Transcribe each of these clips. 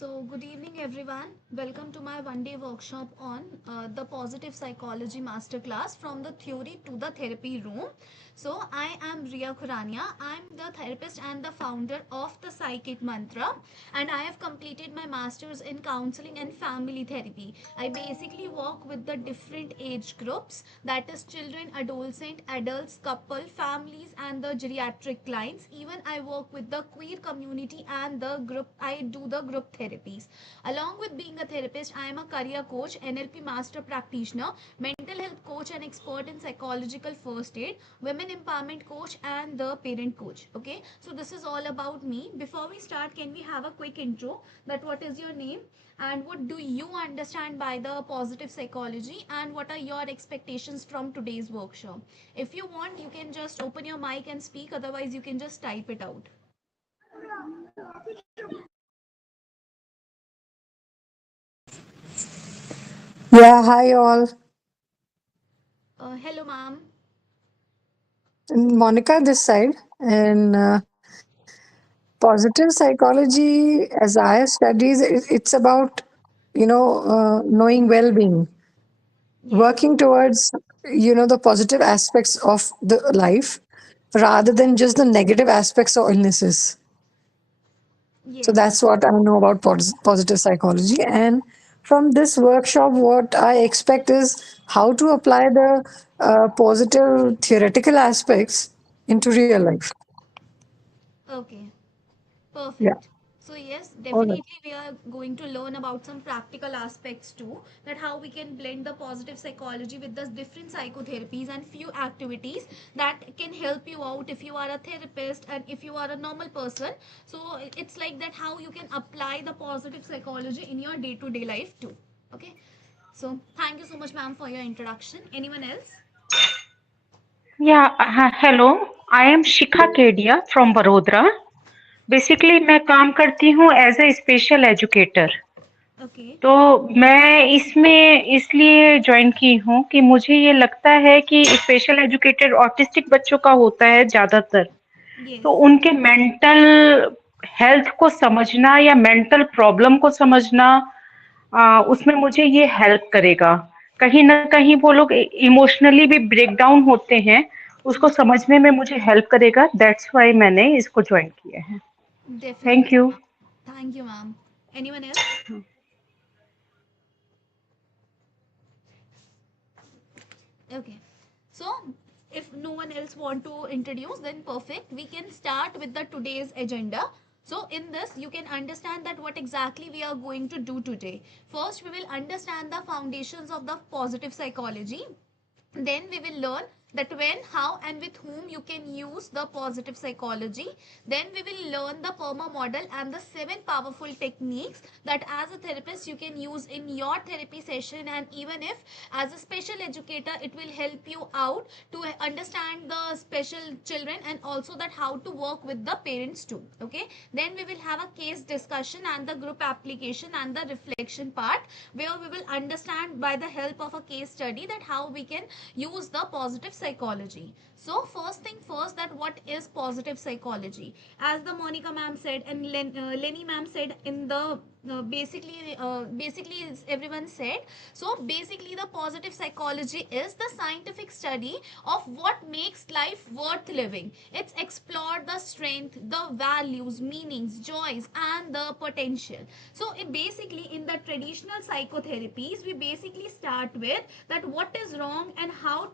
Good evening, everyone. Welcome to my one-day workshop on the Positive Psychology Masterclass from the theory to the therapy room. I am Ria Khurania. I'm the therapist and the founder of the Psychicc Mantraa, and I have completed my master's in counseling and family therapy. I basically work with the different age groups, that is, children, adolescent, adults, couple, families, and the geriatric clients. Even I work with the queer community and the group. I do the group therapies. Along with being a therapist, I am a career coach, NLP master practitioner, mental health coach, and expert in psychological first aid, women empowerment coach, and the parent coach. Okay, so this is all about me. Before we start, can we have a quick intro that what is your name and what do you understand by the positive psychology and what are your expectations from today's workshop? If you want, you can just open your mic and speak, otherwise you can just type it out. Yeah, hi all. Hello, ma'am. Monica this side. And positive psychology, as I have studied, it's about, knowing well-being, Yes, working towards, the positive aspects of the life rather than just the negative aspects or illnesses. So yes. that's what I know about positive psychology. And from this workshop, what I expect is how to apply the positive theoretical aspects into real life. Okay, Yeah. perfect. So yes, All right. definitely we are going to learn about some practical aspects too, that how we can blend the positive psychology with the different psychotherapies and few activities that can help you out if you are a therapist and if you are a normal person. So it's like that how you can apply the positive psychology in your day-to-day life too. Okay. So thank you so much, ma'am, for your introduction. Anyone else? Hello I am Shikha Kedia from Vadodara. Basically मैं काम करती हूँ as a special educator. Okay. तो मैं इसमें इसलिए join की हूँ कि मुझे ये लगता है कि स्पेशल एजुकेटर ऑटिस्टिक बच्चों का होता है ज़्यादातर। तो Yes. उनके मेंटल हेल्थ को समझना या मेंटल प्रॉब्लम को समझना, उसमें मुझे ये हेल्प करेगा। कहीं न कहीं वो लोग इमोशनली भी ब्रेक डाउन होते हैं, उसको समझने में मुझे हेल्प करेगा। दैट्स व्हाई मैंने इसको जॉइन किया है। Thank Definitely, you. ma'am. Thank you, ma'am. Anyone else? Okay. So, if no one else want to introduce, then perfect. We can start with the today's agenda. So, in this, you can understand that what exactly we are going to do today. First, we will understand the foundations of the positive psychology. Then we will learn that when, how, and with whom you can use the positive psychology. Then we will learn the PERMA model and the 7 powerful techniques that as a therapist you can use in your therapy session, and even if as a special educator it will help you out to understand the special children and also that how to work with the parents too. Okay. Then we will have a case discussion and the group application and the reflection part, where we will understand by the help of a case study that how we can use the positive psychology. So first thing first, that what is positive psychology? As the Monica ma'am said and Lenny ma'am said in the basically everyone said. So basically the positive psychology is the scientific study of what makes life worth living. It's explored the strength, the values, meanings, joys, and the potential. So it basically in the traditional psychotherapies we basically start with that what is wrong and how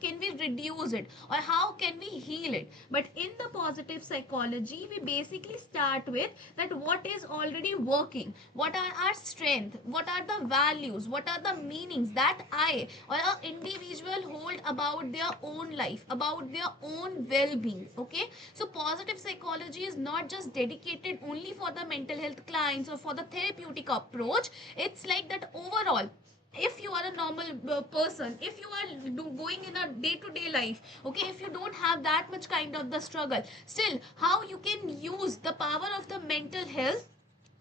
can we reduce it or how can we heal it. But in the positive psychology we basically start with that what is already working, what are our strength, what are the values, what are the meanings that I or an individual hold about their own life, about their own well-being. Okay, so positive psychology is not just dedicated only for the mental health clients or for the therapeutic approach. It's like that overall, if you are a normal person, if you are going in a day-to-day life, okay, if you don't have that much kind of the struggle, still how you can use the power of the mental health,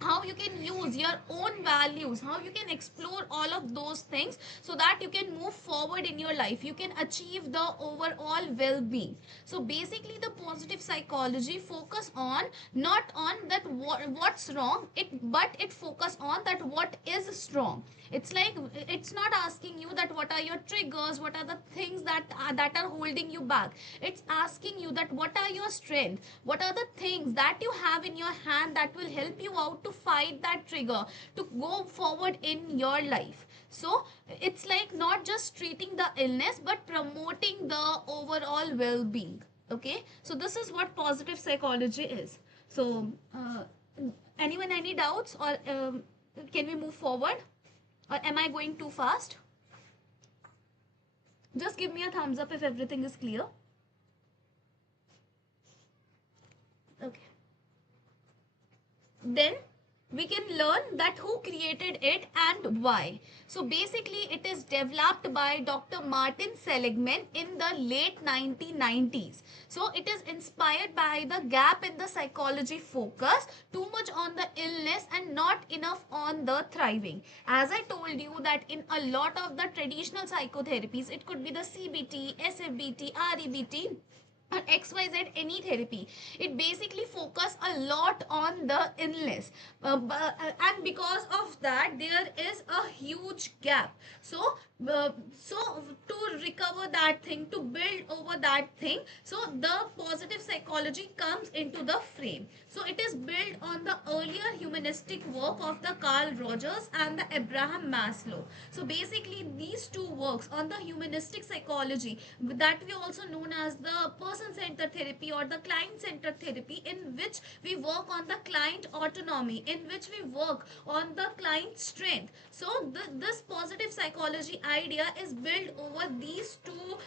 how you can use your own values, how you can explore all of those things so that you can move forward in your life, you can achieve the overall well-being. So basically the positive psychology focus on not on that what's wrong, but it focus on that what is strong. It's like it's not asking you that what are your triggers, what are the things that are holding you back. It's asking you that what are your strengths, what are the things that you have in your hand that will help you out to fight that trigger, to go forward in your life. So it's like not just treating the illness but promoting the overall well-being. Okay, so this is what positive psychology is. So anyone, any doubts, or can we move forward, or am I going too fast? Just give me a thumbs up if everything is clear. Okay, then we can learn that who created it and why. So basically it is developed by Dr. Martin Seligman in the late 1990s. So it is inspired by the gap in the psychology focus, too much on the illness and not enough on the thriving. As I told you that in a lot of the traditional psychotherapies, it could be the CBT, SFBT, REBT, or XYZ, any therapy, it basically focus a lot on the illness, and because of that there is a huge gap. So to recover that thing, to build over that thing, so the positive psychology comes into the frame. So it is built on the earlier humanistic work of the Carl Rogers and the Abraham Maslow. So basically these two works on the humanistic psychology, that we also known as the person-centered therapy or the client-centered therapy, in which we work on the client autonomy, in which we work on the client strength. So this positive psychology idea is built over these two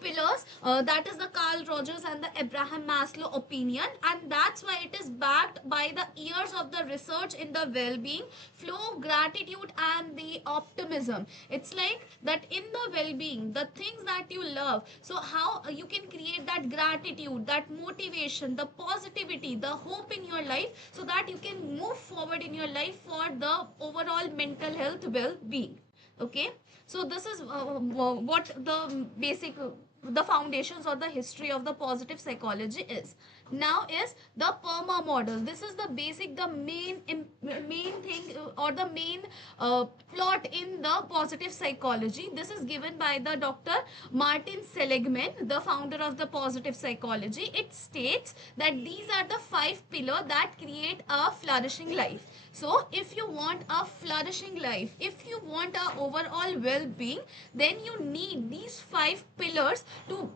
pillars, that is the Carl Rogers and the Abraham Maslow opinion, and that's why it is backed by the years of the research in the well-being, flow, gratitude and the optimism. It's like that in the well-being, the things that you love, so how you can create that gratitude, that motivation, the positivity, the hope in your life, so that you can move forward in your life for the overall mental health well-being. Okay, so this is what the basic the foundations or the history of the positive psychology is. Now is the PERMA model. This is the basic, the main thing, or the main plot in the positive psychology. This is given by the Dr. Martin Seligman, the founder of the positive psychology. It states that these are the 5 pillars that create a flourishing life. So if you want a flourishing life, if you want a overall well-being, then you need these 5 pillars to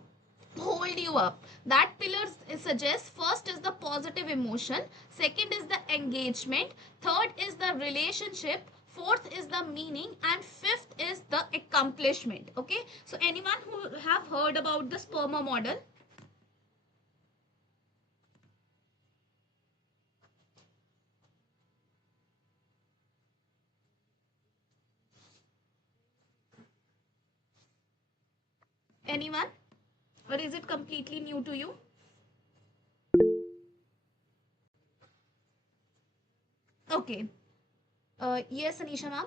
hold you up. That pillars suggests first is the positive emotion, second is the engagement, third is the relationship, fourth is the meaning, and fifth is the accomplishment. Okay, so anyone who have heard about the PERMA model? Anyone, or is it completely new to you? Okay, yes Anisha ma'am.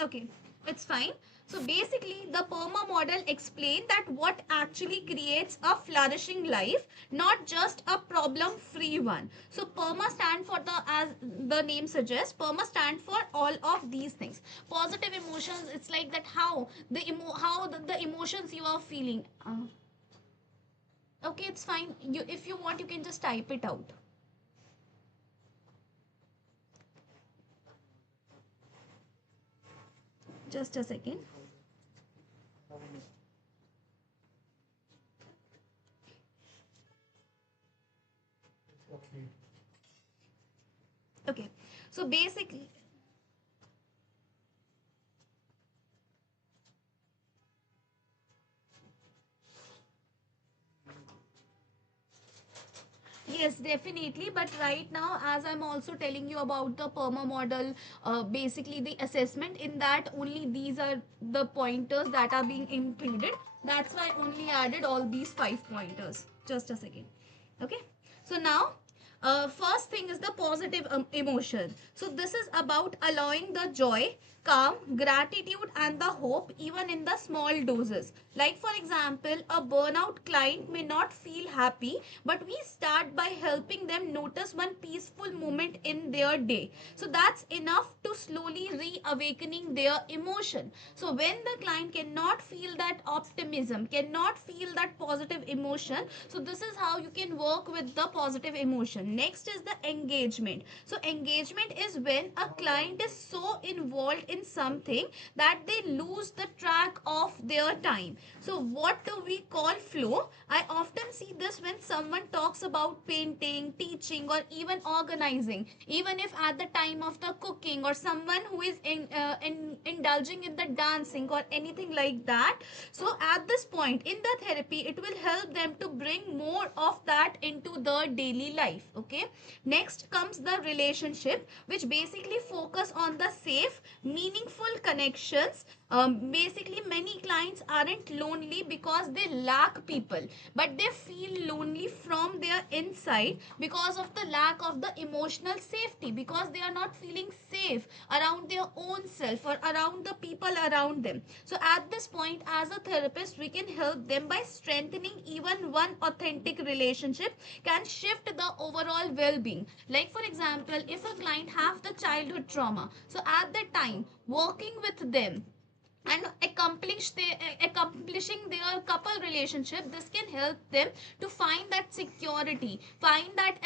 Okay, it's fine. So basically, the PERMA model explains that what actually creates a flourishing life, not just a problem-free one. So PERMA stand for the, as the name suggests, PERMA stand for all of these things. Positive emotions. It's like that how the emotions you are feeling. Okay, it's fine. You, if you want, you can just type it out. Just a second. Okay, so basically, Yes, definitely. But right now, as I'm also telling you about the PERMA model, basically the assessment, in that only these are the pointers that are being included. That's why I only added all these 5 pointers. Just a second. Okay. So now, first thing is the positive emotion. So this is about allowing the joy, calm, gratitude and the hope even in the small doses. Like for example, a burnout client may not feel happy, but we start by helping them notice one peaceful moment in their day. So that's enough to slowly reawakening their emotion. So when the client cannot feel that optimism, cannot feel that positive emotion, so this is how you can work with the positive emotion. Next is the engagement. So engagement is when a client is so involved in something that they lose the track of their time. So what do we call flow? I often see this when someone talks about painting, teaching or even organizing, even if at the time of the cooking, or someone who is indulging in the dancing or anything like that. So at this point in the therapy, it will help them to bring more of that into the daily life. Okay. Next comes the relationship, which basically focus on the safe, meaningful connections. Basically, many clients aren't lonely because they lack people, but they feel lonely from their inside because of the lack of the emotional safety, because they are not feeling safe around their own self or around the people around them. So at this point, as a therapist, we can help them by strengthening even one authentic relationship can shift the overall well-being. Like for example, if a client have the childhood trauma, so at that time working with them and accomplishing their couple relationship, this can help them to find that security, find that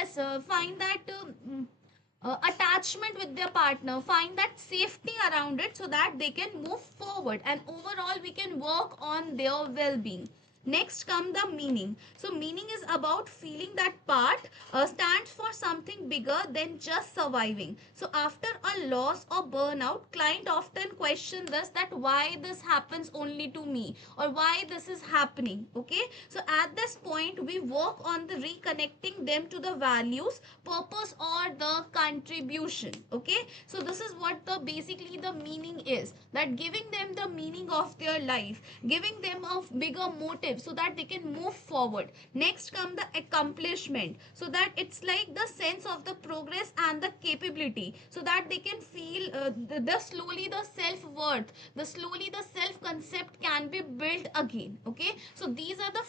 attachment with their partner, find that safety around it, so that they can move forward and overall we can work on their well-being. Next come the meaning. So meaning is about feeling that part stands for something bigger than just surviving. So after a loss or burnout, client often question this, that why this happens only to me, or why this is happening. Okay. So at this point, we work on the reconnecting them to the values, purpose or the contribution. Okay. So this is what the basically the meaning is, that giving them the meaning of their life, giving them a bigger motive so that they can move forward. Next come the accomplishment, so that it's like the sense of the progress and the capability, so that they can feel the slowly the self-worth, the slowly the self-concept can be built again. Okay. So these are the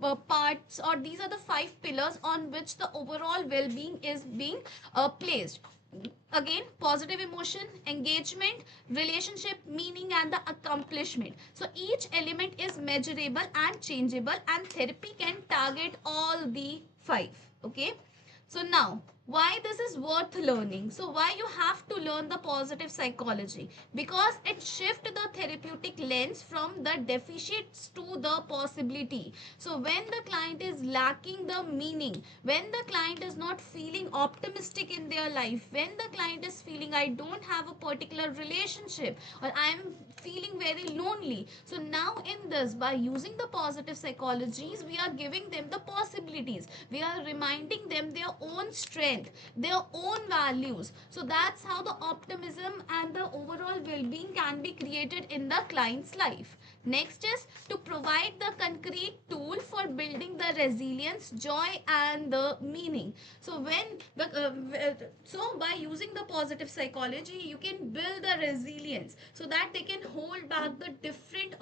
5 parts, or these are the 5 pillars on which the overall well-being is being placed. Again, positive emotion, engagement, relationship, meaning and the accomplishment. So each element is measurable and changeable, and therapy can target all the 5. Okay. So now, why this is worth learning? So why you have to learn the positive psychology? Because it shifts the therapeutic lens from the deficits to the possibility. So when the client is lacking the meaning, when the client is not feeling optimistic in their life, when the client is feeling I don't have a particular relationship, or I am feeling very lonely. So now in this, by using the positive psychologies, we are giving them the possibilities. We are reminding them their own strength, their own values. So that's how the optimism and the overall well-being can be created in the client's life. Next is to provide the concrete tool for building the resilience, joy and the meaning. So by using the positive psychology, you can build the resilience, so that they can hold back the different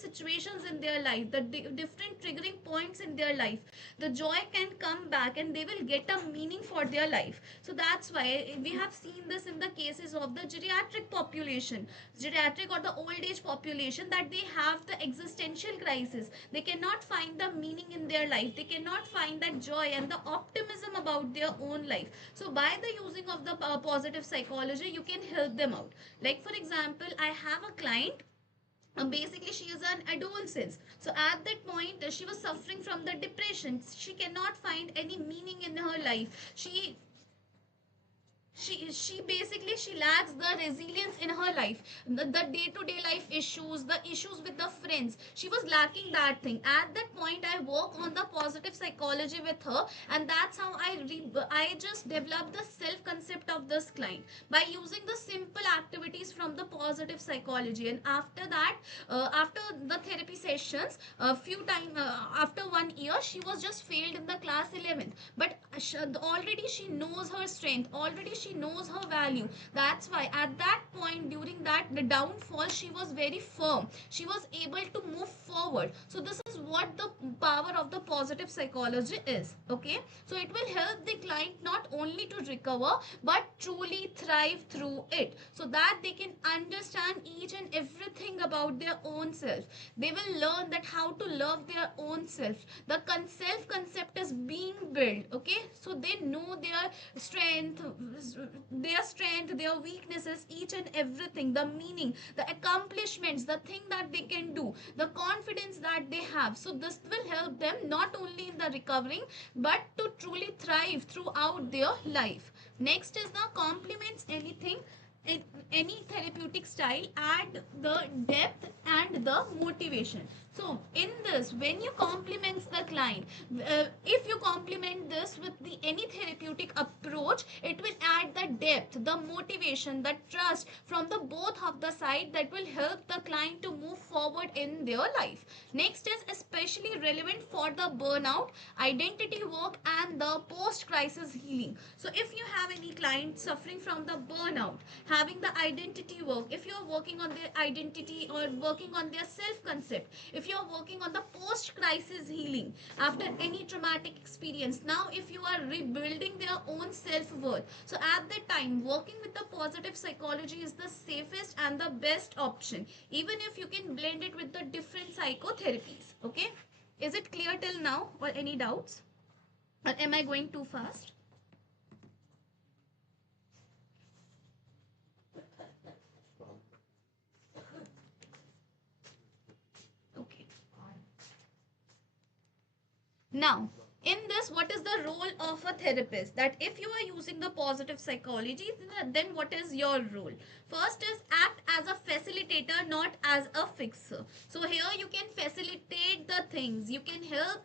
situations in their life, the different triggering points in their life. The joy can come back and they will get a meaning for their life. So that's why we have seen this in the cases of the geriatric population, geriatric or the old age population, that they have the existential crisis. They cannot find the meaning in their life, they cannot find that joy and the optimism about their own life. So by the using of the positive psychology, you can help them out. Like for example, I have a client, basically she is an adolescent. So at that point, she was suffering from the depression. She cannot find any meaning in her life. she basically she lacks the resilience in her life, the day-to-day life issues, the issues with the friends. She was lacking that thing. At that point I work on the positive psychology with her, and that's how I just developed the self concept of this client by using the simple activities from the positive psychology. And after that, after the therapy sessions, a few time after 1 year, she was just failed in the class 11th, but already she knows her strength, already she knows her value. That's why at that point, during that the downfall, she was very firm, she was able to move forward. So this is what the power of the positive psychology is. Okay, so it will help the client not only to recover but truly thrive through it, so that they can understand each and everything about their own self. They will learn that how to love their own self. The self concept is being built. Okay, so they know their strength, their weaknesses, each and everything, the meaning, the accomplishments, the thing that they can do, the confidence that they have. So this will help them not only in the recovering but to truly thrive throughout their life. Next is the complements anything in any therapeutic style, add the depth and the motivation. So in this, when you complement the client, if you complement this with the any therapeutic approach, it will add the depth, the motivation, the trust from the both of the side, that will help the client to move forward in their life. Next is especially relevant for the burnout, identity work, and the post crisis healing. So if you have any client suffering from the burnout, having the identity work, if you are working on their identity or working on their self concept, if you are working on the post crisis healing after any traumatic experience, now if you are rebuilding their own self worth, so at that time working with the positive psychology is the safest and the best option, even if you can blend it with the different psychotherapies. Okay, is it clear till now, or any doubts, or am I going too fast? Okay. Now, in this, what is the role of a therapist? That if you are using the positive psychology, then what is your role? First is act as a facilitator, not as a fixer. So here you can facilitate the things. You can help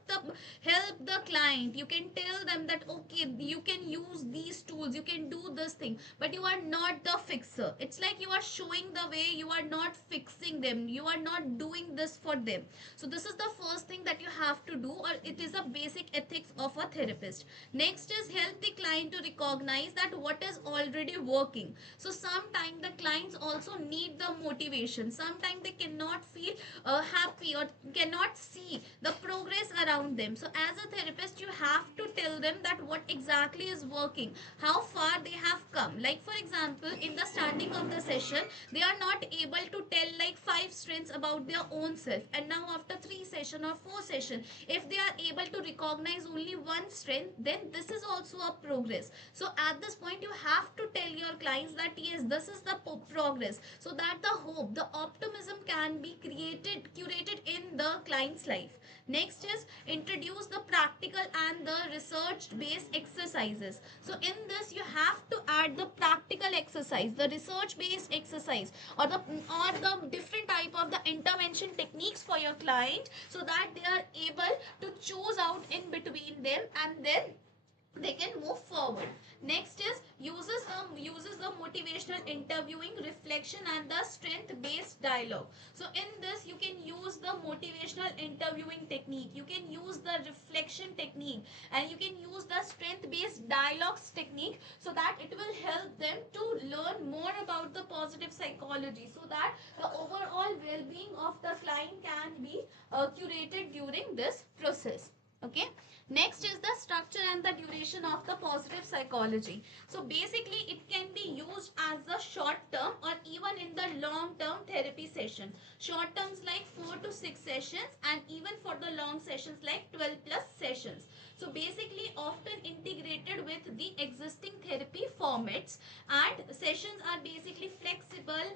the client. You can tell them that okay, you can use these tools. You can do this thing, but you are not the fixer. It's like you are showing the way. You are not fixing them. You are not doing this for them. So this is the first thing that you have to do, or it is a basic ethics of a therapist. Next is help the client to recognize that what is already working. So sometimes the clients also need the motivation. Sometimes they cannot feel happy or cannot see the progress around them. So as a therapist, you have to tell them that what exactly is working, how far they have come. Like for example, in the starting of the session, they are not able to tell like 5 strengths about their own self, and now after 3 session or 4 session, if they are able to recognize only one strength, then this is also a progress. So at this point, you have to tell your clients that yes, this is the progress, so that the hope, the optimism can be curated in the client's life. Next is introduce the practical and the research based exercises. So in this, you have to add the practical exercise, the research based exercise, or the different type of the intervention techniques for your client, so that they are able to choose out in between them, and then they can move forward. Next is uses the motivational interviewing, reflection, and the strength based dialogue. So in this, you can use the motivational interviewing technique, you can use the reflection technique, and you can use the strength based dialogues technique, so that it will help them to learn more about the positive psychology, so that the overall well-being of the client can be curated during this process. Okay, next is the structure and the duration of the positive psychology. So basically, it can be used as a short term or even in the long term therapy session. Short terms like 4 to 6 sessions, and even for the long sessions like 12 plus sessions. So basically, often integrated with the existing therapy formats, and sessions are basically flexible,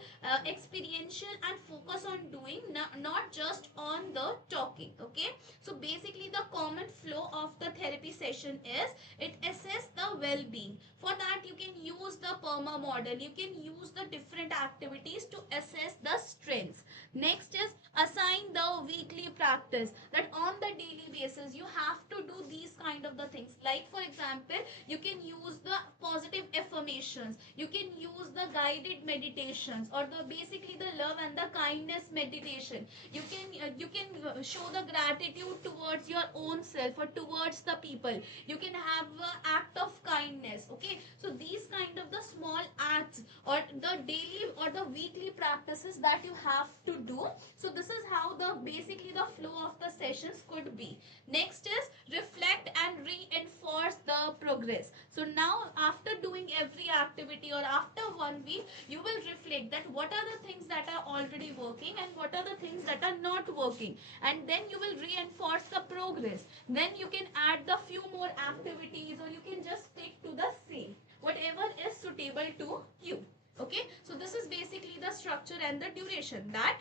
experiential, and focus on doing, not just on the talking. Okay, so basically the common flow of the therapy session is, it assess the the well-being. For that, you can use the PERMA model. You can use the different activities to assess the strengths. Next is assign the weekly practice, that on the daily basis you have to do these kind of the things. Like for example, you can use the positive affirmations, you can use the guided meditations, or the basically the love and the kindness meditation. You can show the gratitude towards your own self or towards the people. You can have an act of kindness. Okay, so these kind of the small acts or the daily or the weekly practices that you have to do. So this is how the basically the flow of the sessions could be. Next is reflect and reinforce the progress. So now after doing every activity or after 1 week, you will reflect that what are the things that are already working and what are the things that are not working, and then you will reinforce the progress. Then you can add the few more activities, or you can just stick to the same, whatever is suitable to you. Okay, so this is basically the structure and the duration, that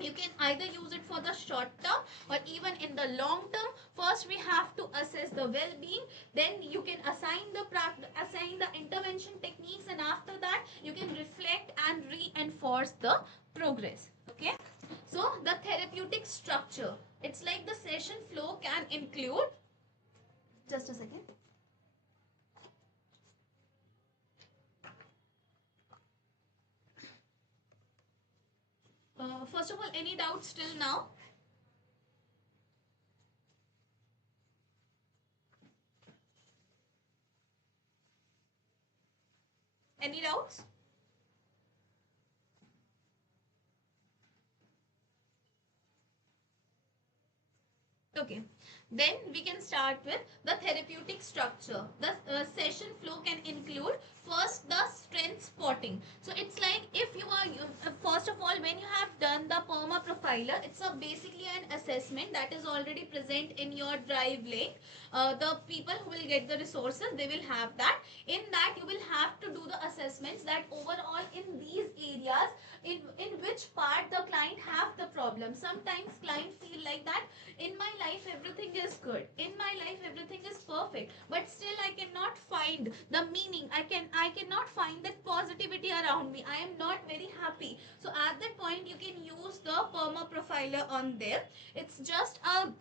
you can either use it for the short term or even in the long term. First we have to assess the well-being, then you can assign the intervention techniques, and after that you can reflect and reinforce the progress. Okay, so the therapeutic structure, it's like the session flow can include, just a second. First of all, any doubts till now? Any doubts? Okay, then we can start with the therapeutic structure. The session flow can include first the strength spotting. So it's like if you are first of all, when you have done the PERMA profiler, it's a basically an assessment that is already present in your drive link. The people who will get the resources, they will have that. In that you will have to do the assessments, that overall in these areas, in which part the client have the problem. Sometimes client feel like that in my life everything is good, in my life everything is perfect, but still I cannot find the meaning, I cannot find that positivity around me, I am not very happy. So at that point you can use the PERMA profiler on there. It's just have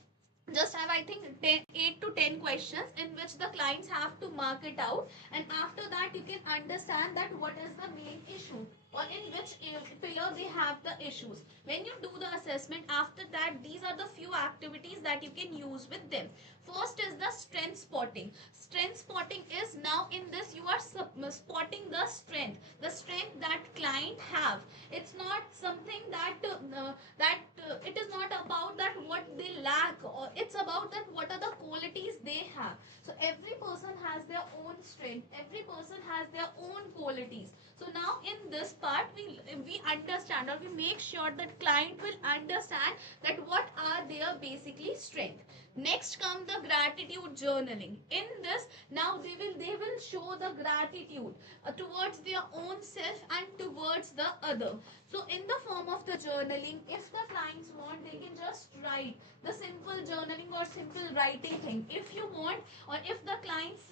I think 8 to 10 questions in which the clients have to mark it out, and after that you can understand that what is the main issue or in which pillar they have the issues. When you do the assessment, after that these are the few activities that you can use with them. First is the strength spotting. Strength spotting is, now in this you are spotting the strength that client have. It's not something that it is not about that what they lack, or it's about that what are the qualities they have. So every person has their own strength, every person has their own qualities. So now in this part we understand, or we make sure that client will understand that what are their basically strength. Next come the gratitude journaling. In this, now they will show the gratitude towards their own self and towards the other. So in the form of the journaling, if the clients want, they can just write the simple journaling or simple writing thing. If you want, or if the clients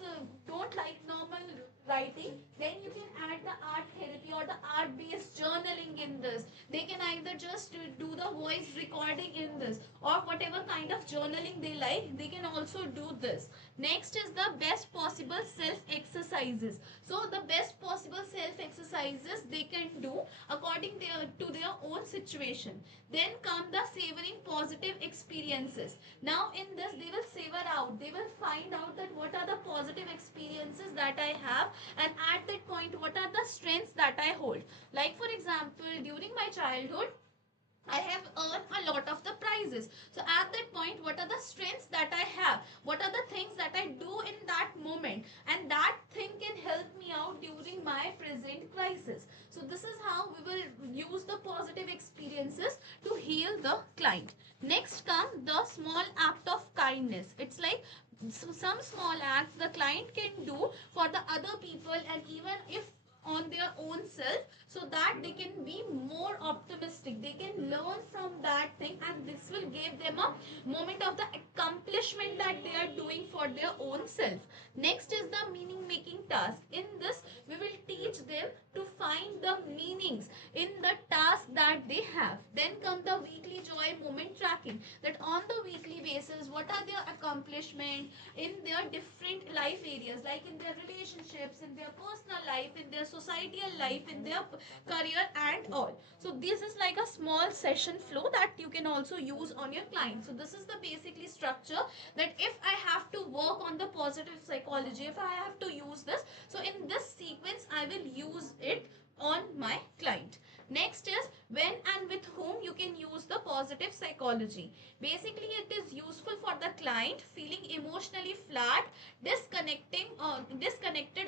don't like normal writing, then you can add the art therapy or the art based journaling in this. They can either just do the voice recording in this, or whatever kind of journaling they like, they can also do this. Next is the best possible self exercises. So the best possible self exercises they can do according to their own situation. Then come the savoring positive experiences. Now in this they will savor out, they will find out that what are the positive experiences that I have, and at that point what are the strengths that I hold. Like for example, during my childhood I have earned a lot of the prizes. So at that point, what are the strengths that I have? What are the things that I do in that moment? And that thing can help me out during my present crisis. So this is how we will use the positive experiences to heal the client. Next come the small act of kindness. It's like some small acts the client can do for the other people, and even if on their own self, so that they can be more optimistic, they can learn from that thing, and this will give them a moment of the accomplishment that they are doing for their own self. Next is the meaning making task. In this we will teach them to find the meanings in the task that they have. Then come the weekly joy moment tracking, that on the weekly basis what are their accomplishment in their different life areas, like in their relationships, in their personal life, in their societal life, in their career and all. So this is like a small session flow that you can also use on your client. So this is the basically structure, that if I have to work on the positive psychology, if I have to use this, so in this sequence I will use it on my client. Next is when and with whom you can use the positive psychology. Basically it is useful for the client feeling emotionally flat, disconnected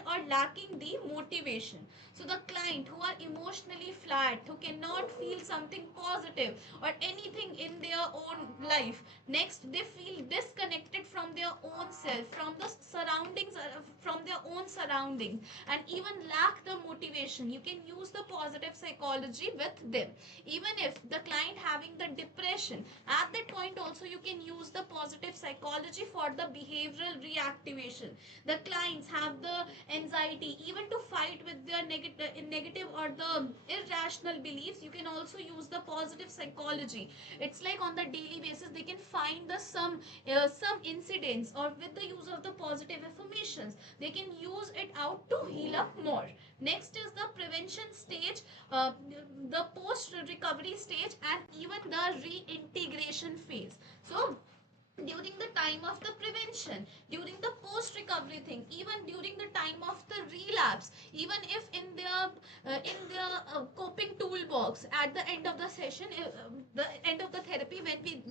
or lacking the motivation. So the client who are emotionally flat, who cannot feel something positive or anything in their own life, next they feel disconnected from their own self, from the surroundings, from their own surroundings, and even lack the motivation, you can use the positive psychology with them. Even if the client having the depression, at that point also you can use the positive psychology for the behavioral reactivation. The clients have the anxiety, even to fight with their negative or the irrational beliefs, you can also use the positive psychology. It's like on the daily basis they can find the some incidents, or with the use of the positive affirmations they can use it out to heal up more. Next is the prevention stage, the post recovery stage, and even the reintegration phase. So during the time of the prevention, during the post recovery thing, even during the time of the relapse, even if in their coping toolbox at the end of the session, the end of the therapy, when we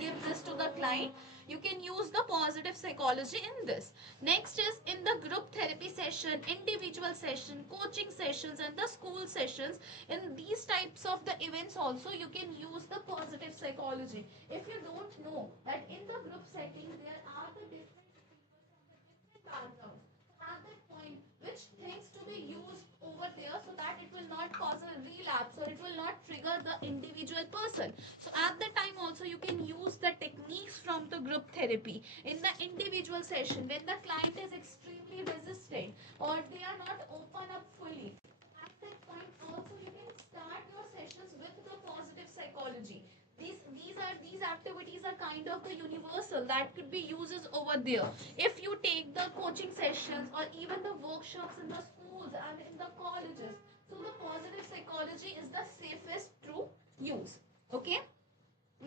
give this to the client, you can use the positive psychology in this. Next is in the group therapy session, individual session, coaching sessions, and the school sessions. In these types of the events also you can use the positive psychology. If you don't know that in the group setting there are the different people from the different backgrounds, at that point which things to be used over there so that it will not cause a relapse or it will not trigger the individual person. So at that time also you can use the techniques from the group therapy. In the individual session, when the client is extremely resistant or they are not open up fully, at that point also you can start your sessions with the positive psychology. These activities are kind of the universal that could be uses over there. If you take the coaching sessions or even the workshops in the schools and in the colleges, so the positive psychology is the safest to use. Okay,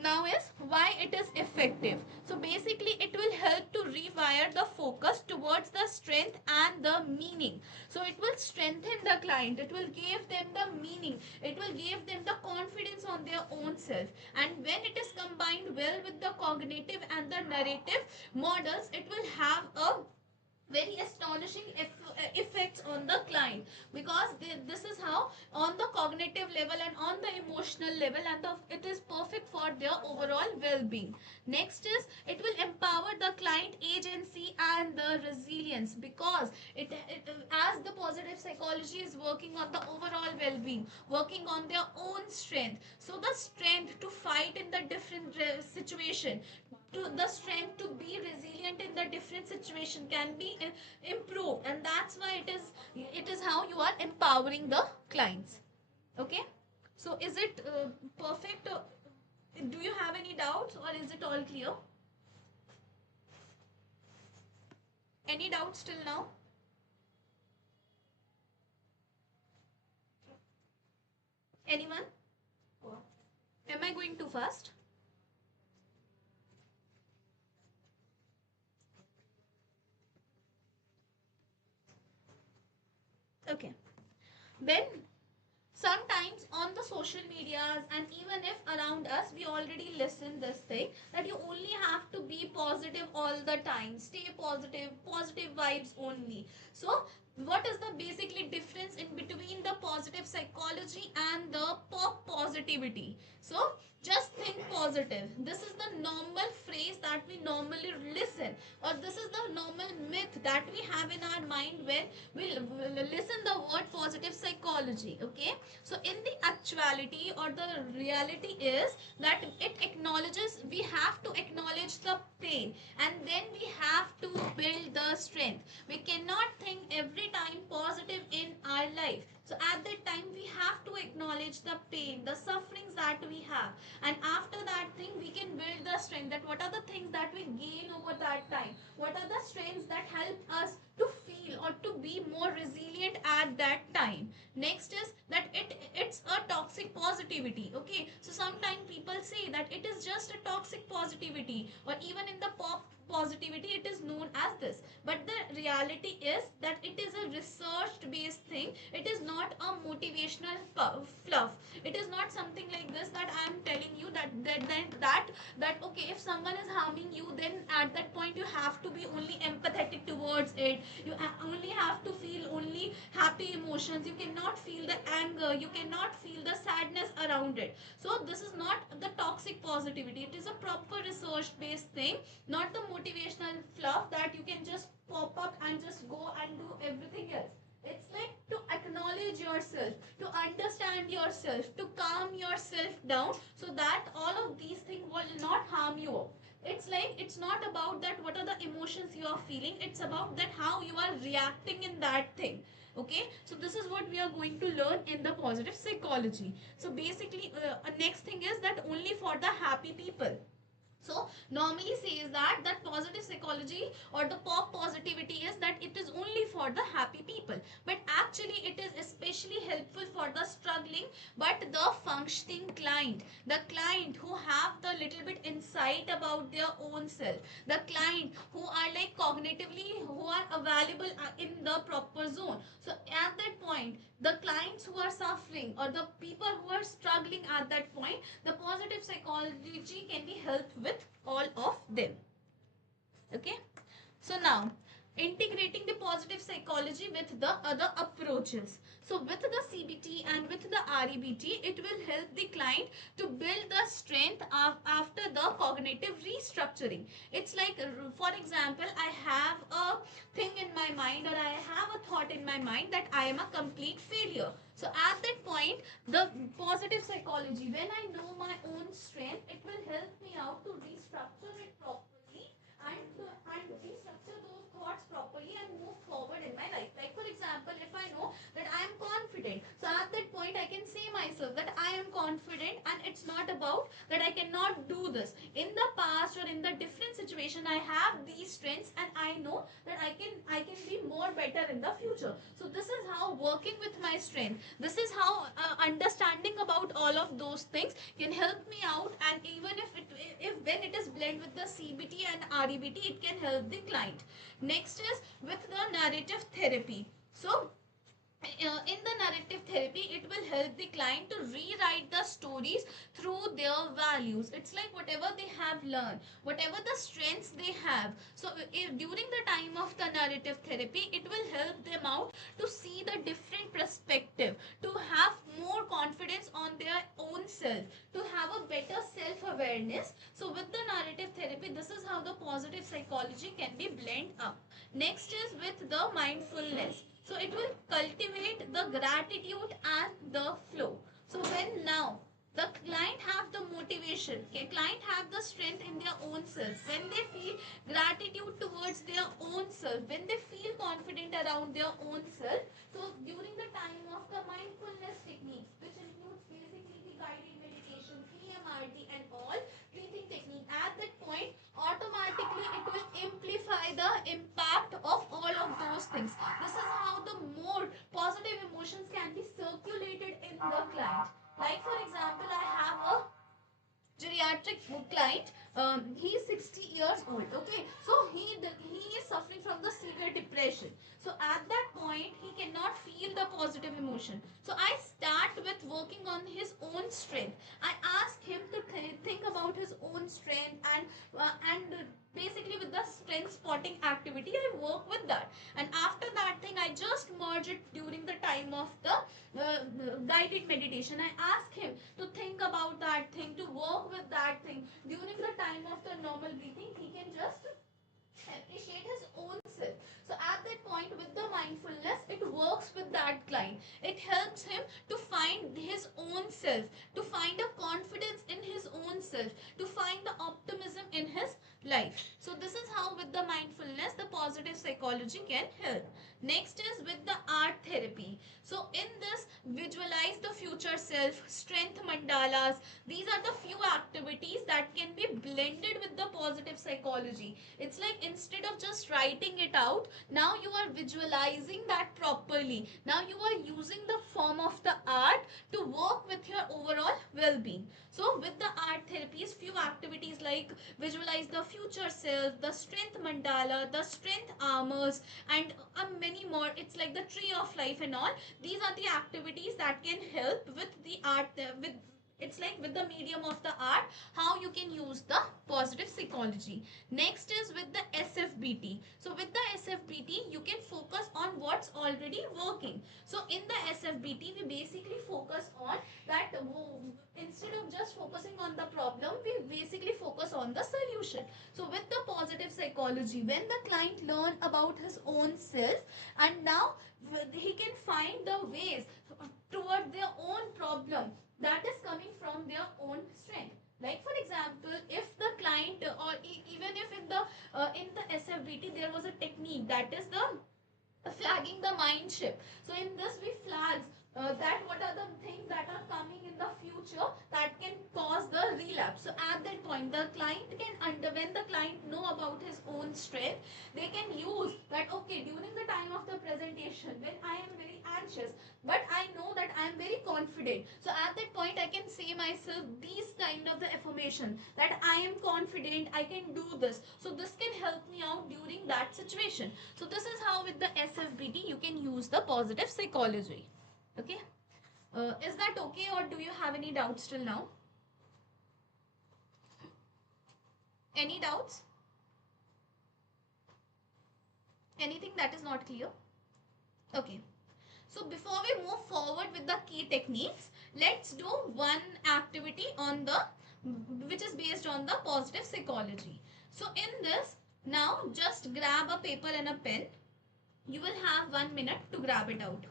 now is why it is effective. So basically it will help to rewire the focus towards the strength and the meaning. So it will strengthen the client, it will give them the meaning, it will give them the confidence on their own self. And when it is combined well with the cognitive and the narrative models, it will have a very astonishing effects on the client, because this is how on the cognitive level and on the emotional level, and it is perfect for their overall well-being. Next is it will empower the client agency and the resilience, because as the positive psychology is working on the overall well-being, working on their own strength, so the strength to fight in the different situation, to the strength to be resilient in the different situation can be improved, and that's why it is how you are empowering the clients. Okay, so is it perfect, do you have any doubts, or is it all clear? Any doubts till now? Anyone? Am I going too fast? Okay, then sometimes on the social medias and even if around us we already listen this thing, that you only have to be positive all the time, stay positive, positive vibes only. So what is the basically difference in between the positive psychology and the pop positivity? So just think positive, this is the normal phrase that that we normally listen, or this is the normal myth that we have in our mind when we listen the word positive psychology. Okay, so in the actuality or the reality is that it acknowledges, we have to acknowledge the pain, and then we have to build the strength. We cannot think every time positive in our life. So at that time we have to acknowledge the pain, the sufferings that we have, and after that thing we can build the strength, that what are the things that we gain over that time, what are the strengths that help us to feel or to be more resilient at that time. Next is that it's a toxic positivity. Okay, so sometimes people say that it is just a toxic positivity, or even in the pop positivity it is known as this, but the reality is that it is a research based thing. It is not a motivational fluff. It is not something like this that I am telling you that okay, if someone is harming you, then at that point you have to be only empathetic towards it. You only have to feel only happy emotions. You cannot feel the anger, you cannot feel the sadness around it. So this is not the toxic positivity. It is a proper research based thing, not the motivational fluff that you can just pop up and just go and do everything else. It's like to acknowledge yourself, to understand yourself, to calm yourself down, so that all of these things will not harm you. It's like, it's not about that what are the emotions you are feeling, it's about that how you are reacting in that thing. Okay, so this is what we are going to learn in the positive psychology. So basically next thing is that only for the happy people. So normally says that positive psychology or the pop positivity is that it is only for the happy people, but actually it is especially helpful for the struggling but the functioning client, the client who have the little bit insight about their own self, the client who are like cognitively, who are available in the proper zone. So at that point, the clients who are suffering or the people who are struggling at that point, the positive psychology can be helped with all of them. Okay, so now integrating the positive psychology with the other approaches. So with the CBT and with the REBT, it will help the client to build the strength after the cognitive restructuring. It's like, for example, I have a thing in my mind, or I have a thought in my mind that I am a complete failure. So at that point, the positive psychology, when I know my own strength, it will help me out to restructure it properly, and restructure those thoughts properly and move forward in my life. Like for example, if I know that I am confident, so at that point I can say myself that I am confident, and it's not about that I cannot do this. In the past or in the different situation, I have these strengths, and I know that I can be more better in the future. So this is how working with my strength, this is how understanding about all of those things can help me out. And even if when it is blended with the CBT and REBT, it can help the client. Next is with the narrative therapy. So in the narrative therapy, it will help the client to rewrite the stories through their values. It's like whatever they have learned, whatever the strengths they have. So if during the time of the narrative therapy, it will help them out to see the different perspective, to have more confidence on their own self, to have a better self awareness. So with the narrative therapy, this is how the positive psychology can be blended up. Next is with the mindfulness. So it will cultivate the gratitude and the flow. So when now the client have the motivation, okay, client have the strength in their own self, when they feel gratitude towards their own self, when they feel confident around their own self, so during the time of the mindfulness techniques, which includes basically the guided meditation, EMRT and all breathing technique, at that point automatically it will amplify the impact of all of those things. This is how the more positive emotions can be circulated in the client. Like for example, I have a geriatric client. He's 60 years old. Okay, so he is suffering from the severe depression. So at that point, he cannot feel the positive emotion. So I start with working on his own strength. I ask him to think about his own strength, and basically with the strength spotting activity, I work with that. And after that thing, I just merge it during the time of the guided meditation. I ask him to think about that thing, to work with that thing. During the time of the normal breathing, he just appreciate his own self. So at that point, with the mindfulness, it works with that client. It helps him to find his own self, to find a confidence in his own self, to find the optimism in his life. So this is how with the mindfulness the positive psychology can help. Next is with the art therapy. So in this, visualize the future self, strength mandalas. These are the few activities that can be blended with the positive psychology. It's like instead of just writing it out, now you are visualizing that properly. Now you are using the form of the art to work with your overall well-being. So with the art therapies, few activities like visualize the future self, the strength mandala, the strength armors, and many more. It's like the tree of life and all. These are the activities that can help with the art, with it's like with the medium of the art, how you can use the positive psychology. Next is with the SFBT. So with the SFBT, you can focus on what's already working. So in the SFBT, we basically focus on that, instead of just focusing on the problem, we basically focus on the solution. So with the positive psychology, when the client learn about his own self, and now he can find the ways toward their own problem that is coming from their own strength. Like for example, if the client, or even if in the SFBT there was a technique that is the flagging the mind shift. So in this we flags that what are the things that are coming in the future that can cause the relapse. So at that point, the client can when the client know about his own strength, they can use that, okay, during the time of the presentation when I am very anxious, but I know that I am very confident. So at that point, I can say myself these kind of the affirmation that I am confident, I can do this. So this can help me out during that situation. So this is how with the SFBT you can use the positive psychology. Okay. Is that okay, or do you have any doubts till now? Any doubts? Anything that is not clear? Okay. So before we move forward with the key techniques, let's do one activity on the which is based on the positive psychology. So in this, now just grab a paper and a pen. You will have 1 minute to grab it out.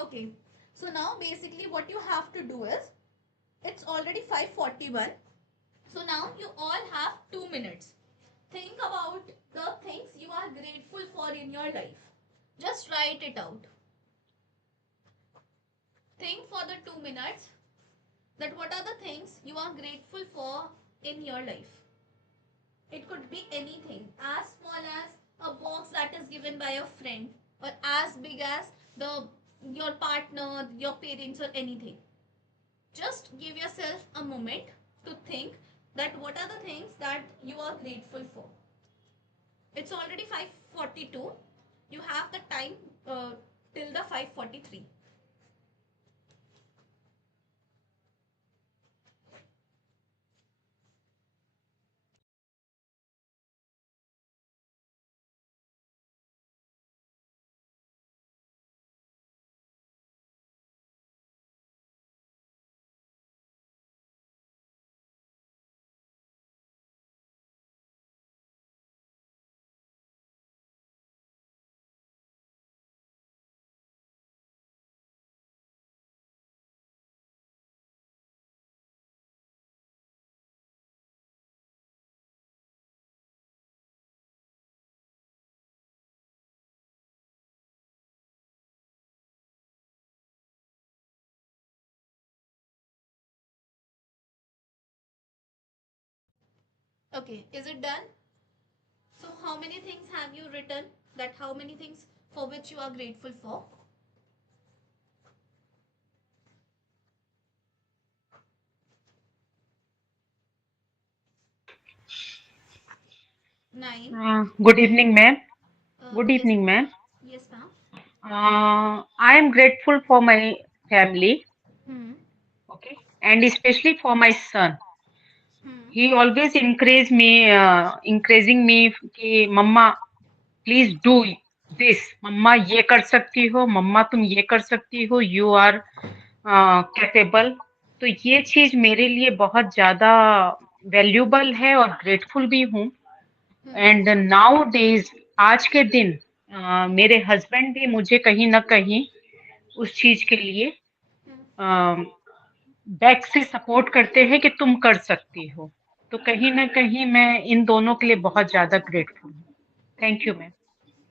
Okay. So now basically what you have to do is, it's already 5:41. So now you all have 2 minutes. Think about the things you are grateful for in your life. Just write it out. Think for the 2 minutes that what are the things you are grateful for in your life. It could be anything, as small as a box that is given by a friend, or as big as the your partner, your parents, or anything. Just give yourself a moment to think that what are the things that you are grateful for. It's already 5:42. You have the time till the 5:43. Okay, is it done? So how many things have you written? That how many things for which you are grateful for? Nine. Good evening, ma'am. Good Yes, evening, ma'am. yes, ma'am. I am grateful for my family, Hmm. okay, and especially for my son. Hmm. He always encouraging me कि मम्मा please do this, मम्मा ये कर सकती हो, मम्मा तुम ये कर सकती हो, यू आर कैपेबल। तो ये चीज मेरे लिए बहुत ज्यादा वैल्यूबल है और ग्रेटफुल भी हूँ। Hmm. एंड नाउ डेज, आज के दिन मेरे हस्बैंड भी मुझे कहीं ना कहीं उस चीज के लिए Hmm. बैक से सपोर्ट करते हैं कि तुम कर सकती हो। तो कहीं ना कहीं मैं इन दोनों के लिए बहुत ज्यादा ग्रेटफुल हूँ। Thank you ma'am.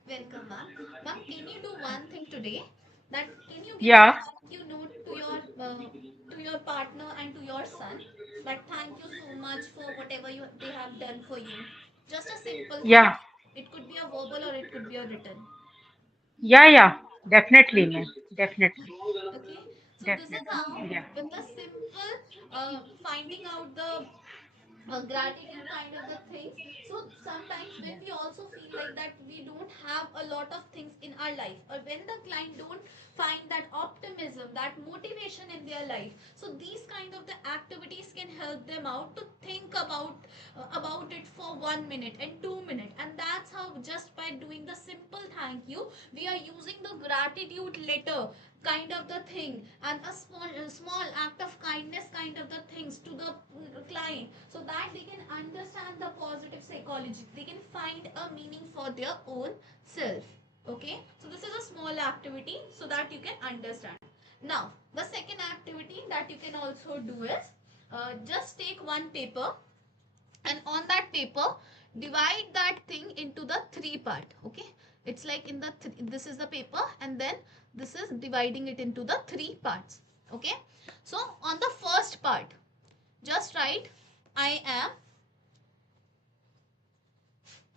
Welcome, ma'am. Ma'am, can you do one thing today? That can you give या a thank you note to your partner and to your son? That thank you so much for whatever they have done for you. Just a simple या thank you. It could be a verbal or it could be a written. या definitely ma'am, definitely, Okay. So this is how, definitely, या with the simple finding out the gratitude kind of the things. So sometimes when we also feel like that we don't have a lot of things in our life, or when the client don't find that optimism, that motivation in their life, so these kind of the activities can help them out to think about it for 1 minute and 2 minutes. And that's how, just by doing the simple thank you, we are using the gratitude letter kind of the thing, and a small act of kindness kind of the things to the client, so that they can understand the positive psychology, they can find a meaning for their own self. Okay, so this is a small activity so that you can understand. Now the second activity that you can also do is, just take one paper, and on that paper divide that thing into the three part. Okay, it's like in the this is the paper, and then this is dividing it into the three parts. Okay, so on the first part, just write I am.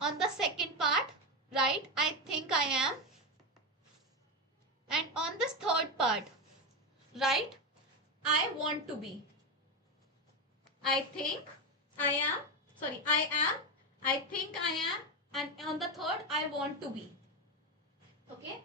On the second part, write I think I am. And on this third part, write I want to be. I think I am. Sorry, I am. I think I am. And on the third, I want to be. Okay.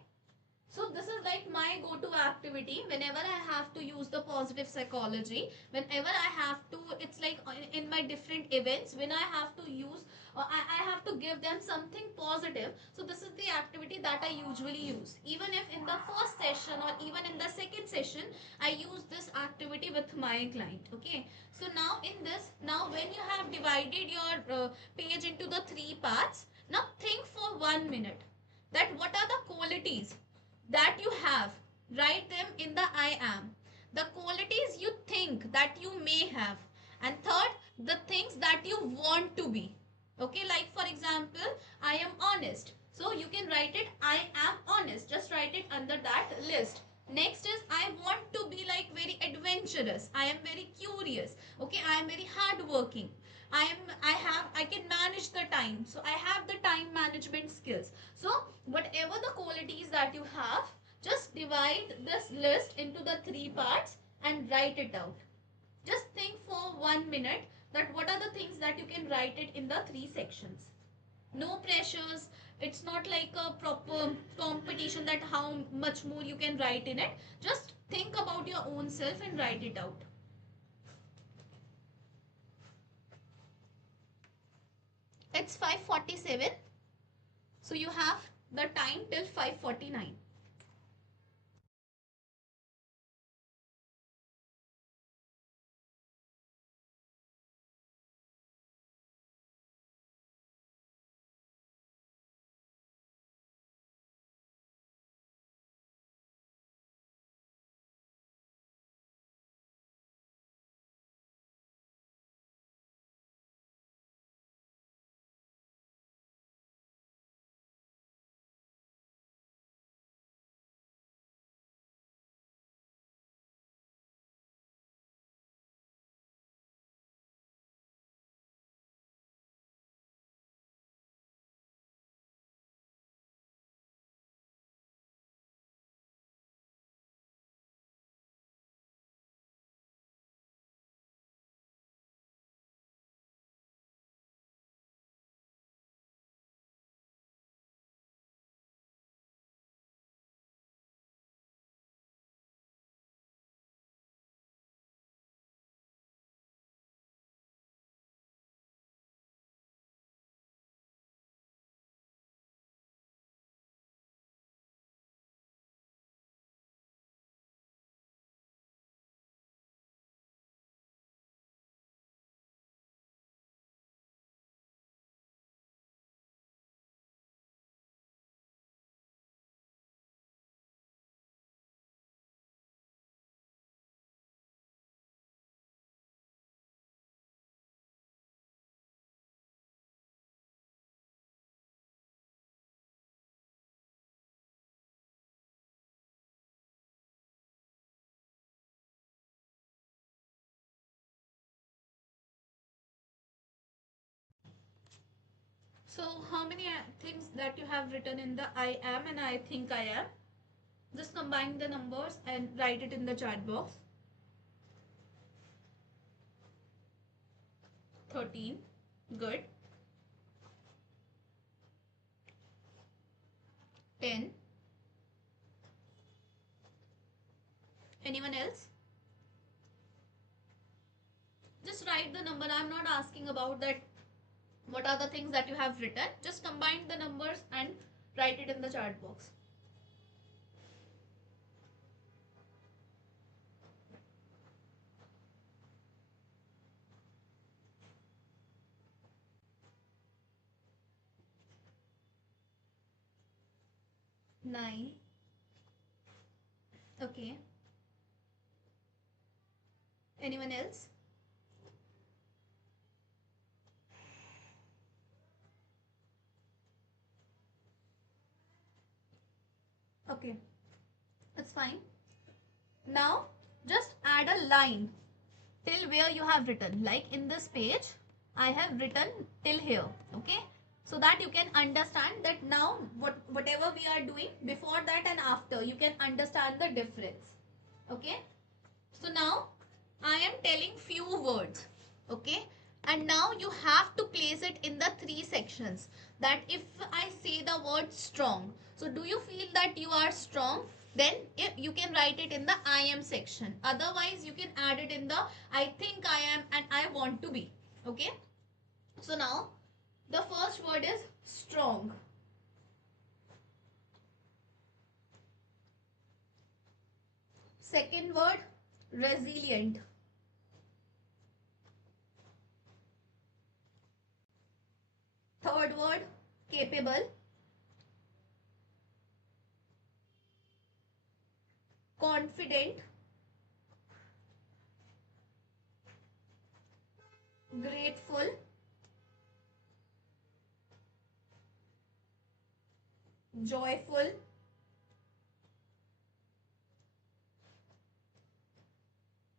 So this is like my go-to activity whenever I have to use the positive psychology. Whenever I have to, it's like in my different events when I have to use, I have to give them something positive. So this is the activity that I usually use. Even if in the first session or even in the second session, I use this activity with my client. Okay. So now in this, now when you have divided your page into the three parts, now think for 1 minute that what are the qualities that you have. Write them in the I am. The qualities you think that you may have. And third, the things that you want to be. Okay, like for example, I am honest. So you can write it I am honest. Just write it under that list. Next is I want to be like very adventurous. I am very curious. Okay, I am very hardworking. I can manage the time. So I have the time management skills. So whatever the qualities that you have, just divide this list into the three parts and write it out. Just think for 1 minute that what are the things that you can write it in the three sections. No pressures. It's not like a proper competition that how much more you can write in it. Just think about your own self and write it out. It's 5:47. So you have the time till 5:49. So how many things that you have written in the I am and I think I am? Just combine the numbers and write it in the chat box. 13. Good. 10. Anyone else? Just write the number. I'm not asking about that. What are the things that you have written? Just combine the numbers and write it in the chat box. Nine. Okay. Anyone else? Okay. That's fine. Now just add a line till where you have written. Like in this page, I have written till here. Okay. So that you can understand that now whatever we are doing before that and after, you can understand the difference. Okay. So now I am telling few words. Okay. And now you have to place it in the three sections. That if I say the word strong, so do you feel that you are strong? Then you can write it in the I am section. Otherwise you can add it in the I think I am and I want to be. Okay. So now the first word is strong. Second word, resilient. Third word, capable. Confident. Grateful. Joyful.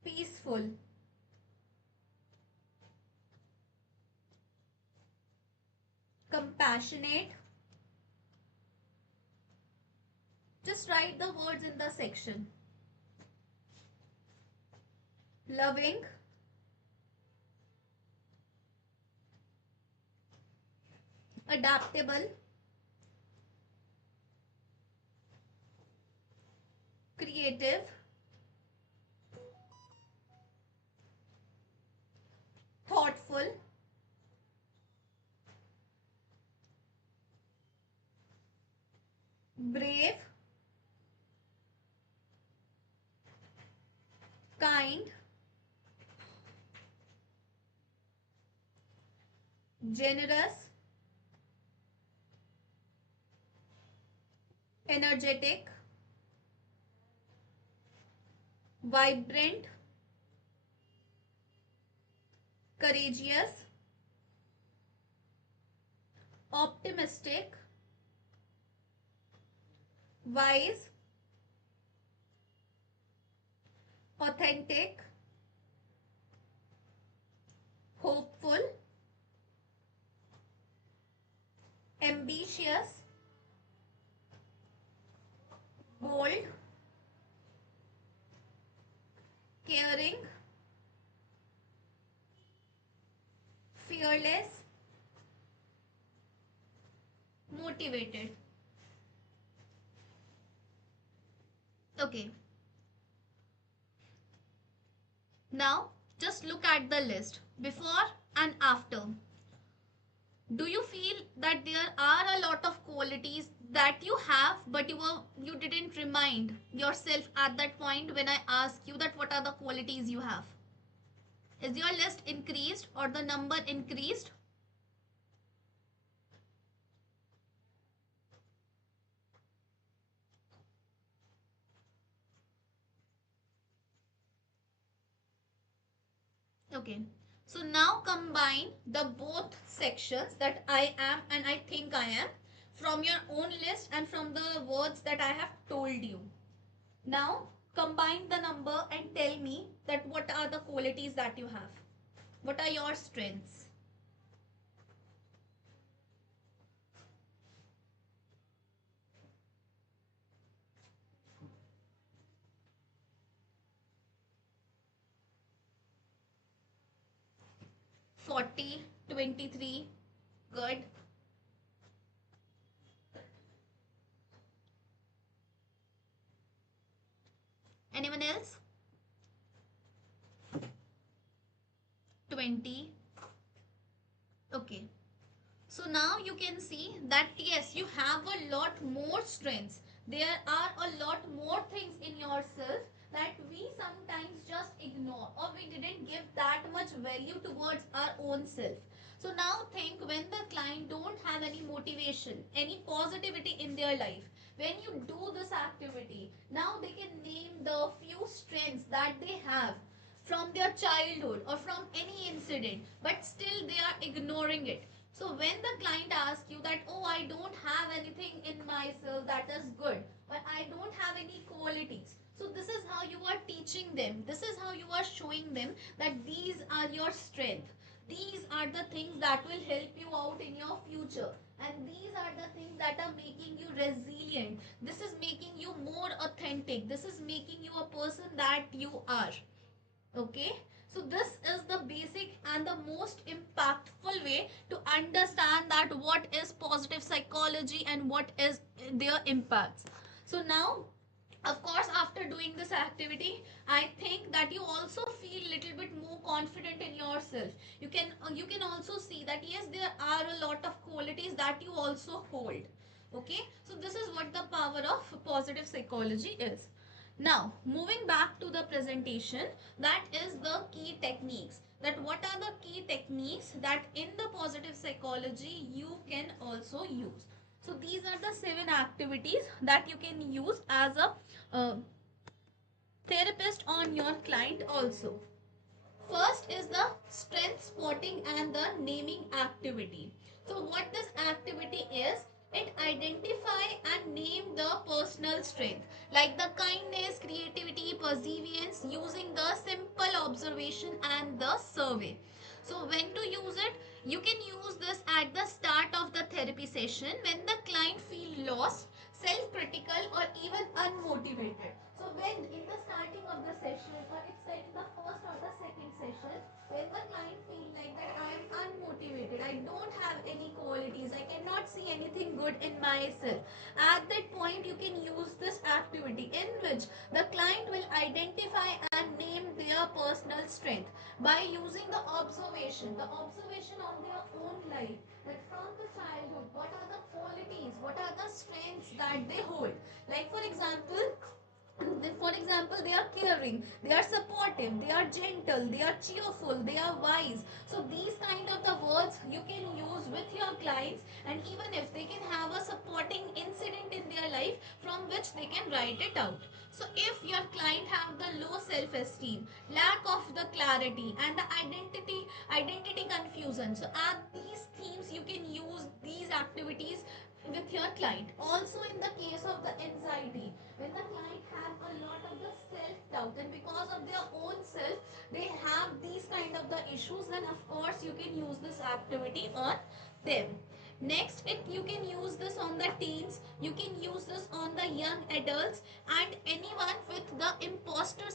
Peaceful. Compassionate. Just write the words in the section. Loving. Adaptable. Creative. Thoughtful. Brave. Kind. Generous. Energetic. Vibrant. Courageous. Optimistic. Wise. Authentic. Hopeful. Ambitious. Bold. Caring. Fearless. Motivated. Okay. Now just look at the list before and after. Do you feel that there are a lot of qualities that you have but you didn't remind yourself at that point when I asked you that what are the qualities you have? Is your list increased or the number increased? Okay. So now combine the both sections that I am and I think I am from your own list and from the words that I have told you. Now combine the number and tell me that what are the qualities that you have. What are your strengths? 40, 23. Good. Anyone else? 20. Okay. So now you can see that yes, you have a lot more strengths. There are a lot more things in yourself that we sometimes just ignore, or we didn't give that much value towards our own self. So now think, when the client don't have any motivation, any positivity in their life, when you do this activity, now they can name the few strengths that they have from their childhood or from any incident, but still they are ignoring it. So when the client asks you that, oh, I don't have anything in myself that is good, but I don't have any qualities. So this is how you are teaching them. This is how you are showing them that these are your strength. These are the things that will help you out in your future. And these are the things that are making you resilient. This is making you more authentic. This is making you a person that you are. Okay, so this is the basic and the most impactful way to understand that what is positive psychology and what is their impacts. So now, of course, after doing this activity, I think that you also feel little bit more confident in yourself. You can also see that yes, there are a lot of qualities that you also hold. Okay, so this is what the power of positive psychology is. Now, moving back to the presentation, that is the key techniques. That what are the key techniques that in the positive psychology you can also use. So these are the 7 activities that you can use as a therapist on your client also. First is the strength spotting and the naming activity. So what this activity is, it identify and name the personal strength like the kindness, creativity, perseverance using the simple observation and the survey. So when to use it? You can use this at the start of the therapy session when the client feel lost, self-critical or even unmotivated. So when in the starting of the session, or it's like in the first or the second session, when the client feel like that I am unmotivated, I don't have any qualities, I cannot see anything good in myself. At that point you can use this activity in which the client will identify and name their personal strength by using the observation on their own life, that from the childhood what are the qualities, what are the strengths that they hold. Like for example, they are caring, they are supportive, they are gentle, they are cheerful, they are wise. So these kind of the words you can use with your clients, and even if they can have a supporting incident in their life from which they can write it out. So if your client have the low self-esteem, lack of the clarity and the identity confusion, so at these themes you can use these activities with your client. Also in the case of the anxiety, when the client have a lot of the self-doubt and because of their own self they have these kind of the issues, then of course you can use this activity on them. Next, you can use this on the teens, you can use this on the young adults, and anyone with the imposter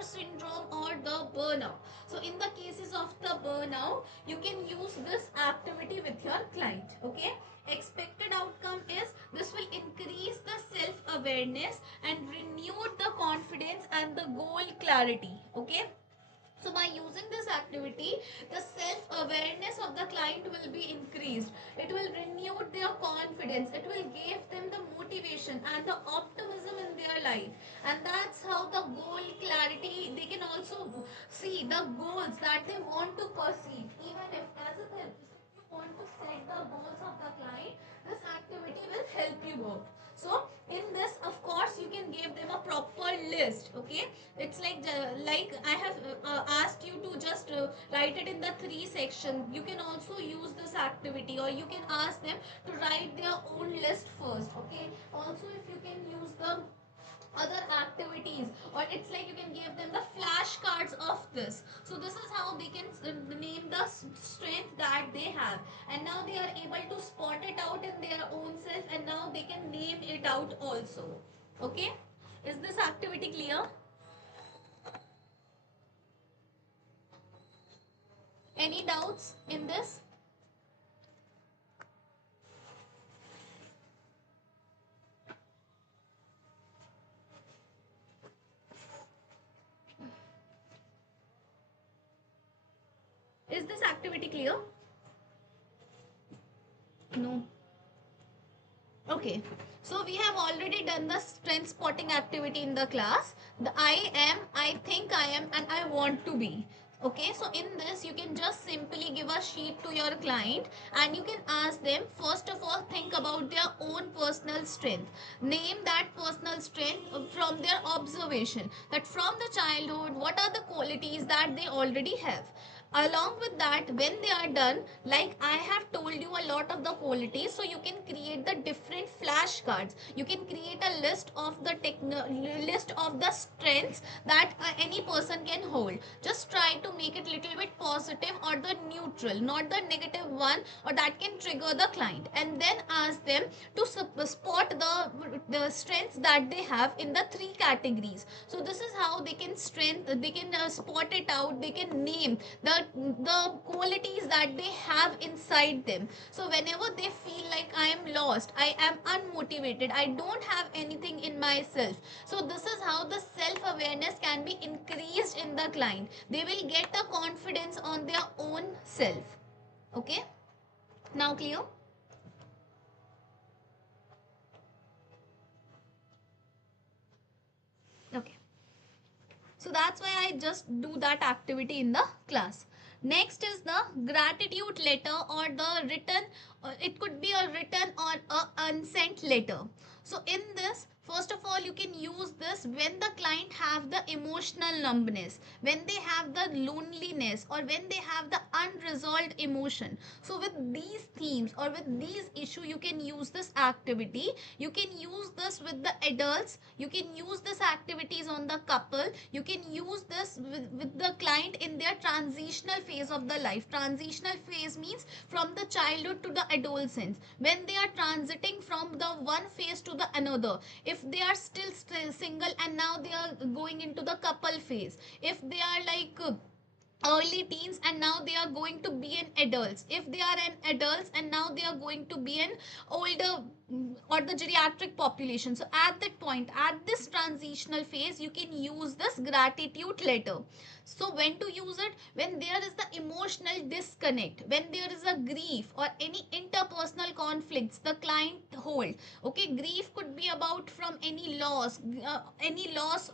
syndrome or the burnout. So in the cases of the burnout, you can use this activity with your client. Okay, expected outcome is this will increase the self awareness and renew the confidence and the goal clarity. Okay, so by using this activity, the self-awareness of the client will be increased. It will renew their confidence. It will give them the motivation and the optimism in their life. And that's how the goal clarity, they can also see the goals that they want to perceive. Even if as a therapist, if you want to set the goals of the client, this activity will help you out. So in this, of course, you can give them a proper list. Okay, it's like I have asked you to just write it in the 3 section. You can also use this activity, or you can ask them to write their own list first. Okay, also if you can use the other activities, or it's like you can give them the flashcards of this. So this is how they can name the strength that they have, and now they are able to spot it out in their own self, and now they can name it out also. Okay, is this activity clear? Any doubts in this? Is this activity clear? No. Okay, so we have already done the strength spotting activity in the class. The I am, I think I am, and I want to be. Okay, so in this you can just simply give a sheet to your client and you can ask them, first of all, think about their own personal strength. Name that personal strength from their observation, that from the childhood, what are the qualities that they already have. Along with that, when they are done, like I have told you a lot of the qualities, so you can create the different flashcards. You can create a list of the list of the strengths that any person can hold. Just try to make it little bit positive or the neutral, not the negative one, or that can trigger the client, and then ask them to spot the strengths that they have in the three categories. So this is how they can spot it out. They can name the qualities that they have inside them. So whenever they feel like I am lost, I am unmotivated, I don't have anything in myself, so this is how the self awareness can be increased in the client. They will get a confidence on their own self. Okay, now clear? Okay, so that's why I just do that activity in the class. Next is the gratitude letter, or the written, it could be a written or a unsent letter. So in this, first of all, you can use this when the client have the emotional numbness, when they have the loneliness, or when they have the unresolved emotion. So with these themes or with these issue, you can use this activity. You can use this with the adults, you can use this activities on the couple, you can use this with the client in their transitional phase of the life. Transitional phase means from the childhood to the adolescence, when they are transiting from the one phase to the another. If they are still single and now they are going into the couple phase, if they are like early teens and now they are going to be an adults, if they are an adults and now they are going to be an older, or the geriatric population. So at that point, at this transitional phase, you can use this gratitude letter. So when to use it? When there is the emotional disconnect, when there is a grief or any interpersonal conflicts the client hold. Okay, grief could be about from any loss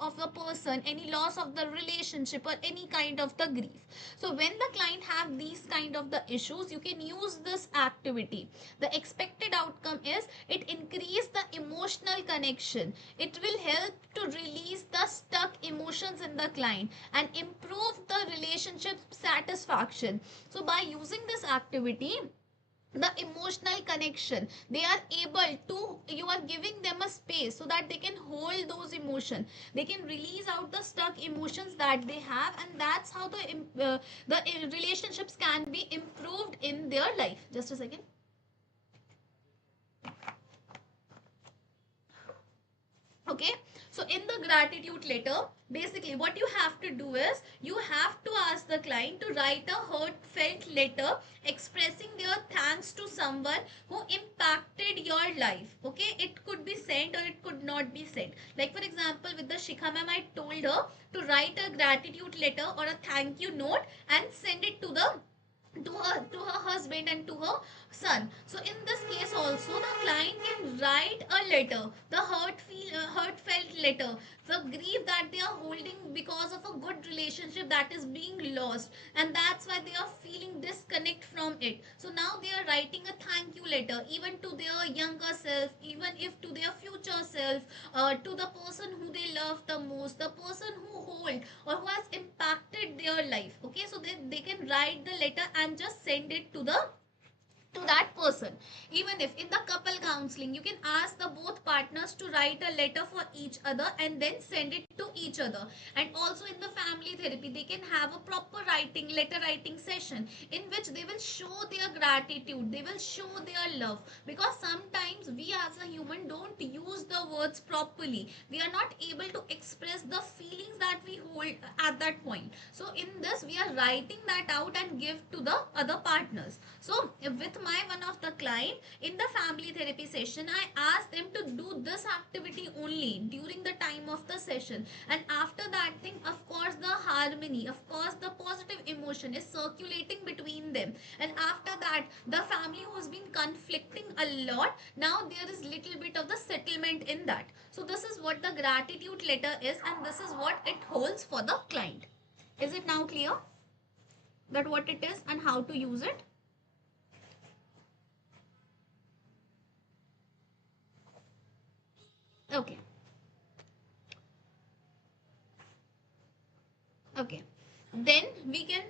of a person, any loss of the relationship, or any kind of the grief. So when the client have these kind of the issues, you can use this activity. The expected outcome is it increase the emotional connection. It will help to release the stuck emotions in the client and improve the relationship satisfaction. So by using this activity, the emotional connection, they are able to, you are giving them a space so that they can hold those emotions, they can release out the stuck emotions that they have, and that's how the relationships can be improved in their life. Just a second. Okay, so in the gratitude letter, basically what you have to do is you have to ask the client to write a heartfelt letter expressing their thanks to someone who impacted your life. Okay, it could be sent or it could not be sent. Like for example, with the Shikha ma'am, I told her to write a gratitude letter or a thank you note and send it to her husband and to her son. So in this case also, the client can write a letter, the heartfelt letter, the grief that they are holding because of a good relationship that is being lost, and that's why they are feeling disconnect from it. So now they are writing a thank you letter, even to their younger self, even if to their future self, to the person who they love the most, the person who hold or who has impacted their life. Okay, so they can write the letter and just send it to to that person. Even if in the couple counseling, you can ask the both partners to write a letter for each other and then send it to each other. And also in the family therapy, they can have a proper writing letter writing session in which they will show their gratitude, they will show their love, because sometimes we as a human don't use the words properly, we are not able to express the feelings that we hold at that point. So in this we are writing that out and give to the other partners. So with my one of the client in the family therapy session, I asked them to do this activity only during the time of the session, and after that thing, of course the harmony, of course the positive emotion is circulating between them. And after that, the family who has been conflicting a lot, now there is little bit of the settlement in that. So this is what the gratitude letter is, and this is what it holds for the client. Is it now clear that what it is and how to use it? Okay. Okay. Then we can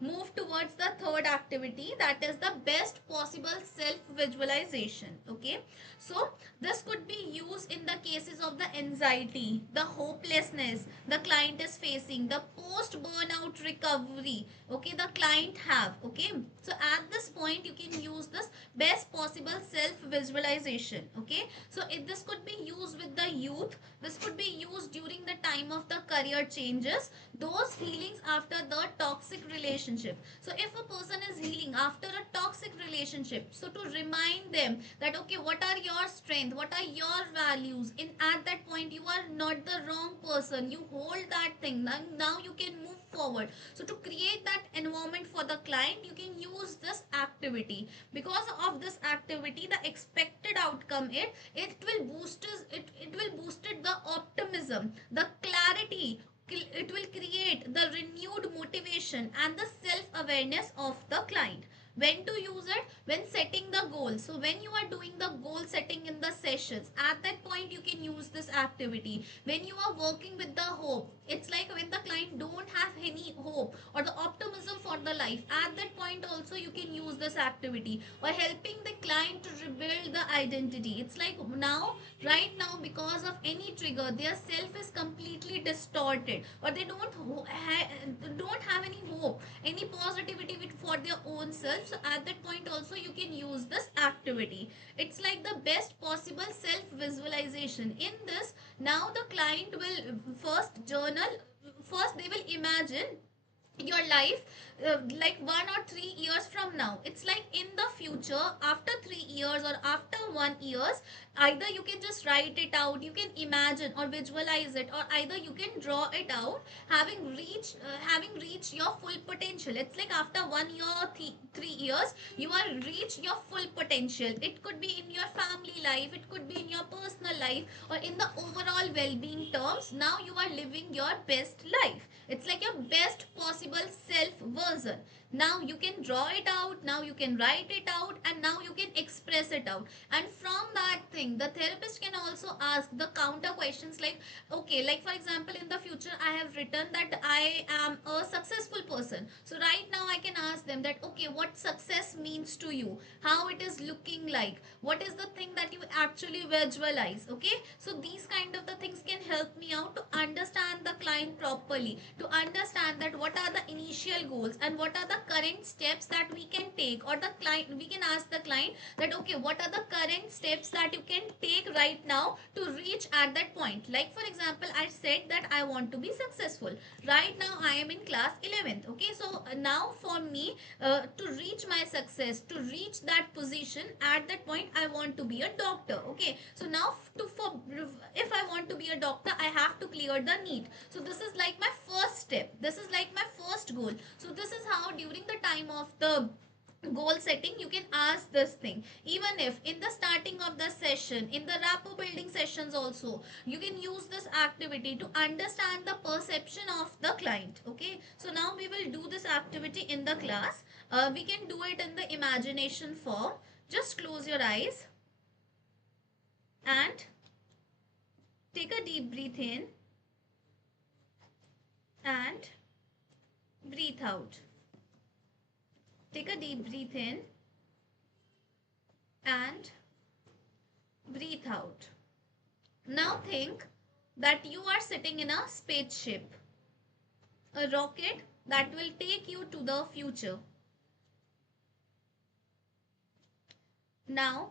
move towards the third activity, that is the best possible self visualization. Okay, so this could be used in the cases of the anxiety, the hopelessness the client is facing, the post burnout recovery, okay, the client have. Okay, so at this point you can use this best possible self visualization. Okay, so if this could be used with the youth, this could be used during the time of the career changes, those healings after the toxic relationship. So if a person is healing after a toxic relationship, so to remind them that okay, what are your strengths, what are your values, in at that point you are not the wrong person, you hold that thing, now you can move forward. So to create that environment for the client, you can use this activity. Because of this activity, the expected outcome, it will boost it will boosted the optimism, the clarity, it will create the renewed motivation and the self awareness of the client. When to use it? When setting the goal. So when you are doing the goal setting in the sessions, at that point you can use this activity. When you are working with the hope, it's like when the client don't have any hope or the optimism for the life, at that point also you can use this activity. Or helping the client to rebuild the identity, it's like now, right now, because of any trigger, their self is completely distorted, or they don't have any hope, any positivity for their own self. So at that point also you can use this activity. It's like the best possible self visualization. In this, now the client will first journal, first they will imagine your life like 1 or 3 years from now. It's like in the future, after 3 years or after 1 years, either you can just write it out, you can imagine or visualize it, or either you can draw it out, having reached your full potential. It's like after 1 year or 3 years, you are reached your full potential. It could be in your family life, it could be in your personal life, or in the overall well-being terms. Now you are living your best life. It's like your best possible self version. Now you can draw it out, now you can write it out, and now you can express it out. And from that thing, the therapist can also ask the counter questions like, okay, like for example, in the future, I have written that I am a successful person. So right now I can ask them that, okay, what success means to you, how it is looking like, what is the thing that you actually visualize. Okay, so these kind of the things can help me out to understand the client properly, to understand that what are the initial goals and what are the current steps that we can take. Or the client, we can ask the client that okay, what are the current steps that you can take right now to reach at that point. Like for example, I said that I want to be successful. Right now I am in class 11th. Okay, so now for me to reach my success, to reach that position, at that point I want to be a doctor. Okay, so now if I want to be a doctor, I have to clear the NEET. So this is like my first step, this is like my first goal. So this is how during the time of the goal setting you can ask this thing. Even if in the starting of the session, in the rapport building sessions also, you can use this activity to understand the perception of the client. Okay, so now we will do this activity in the class. We can do it in the imagination form. Just close your eyes and take a deep breath in and breathe out. Take a deep breath in and breathe out. Now think that you are sitting in a spaceship, a rocket that will take you to the future. Now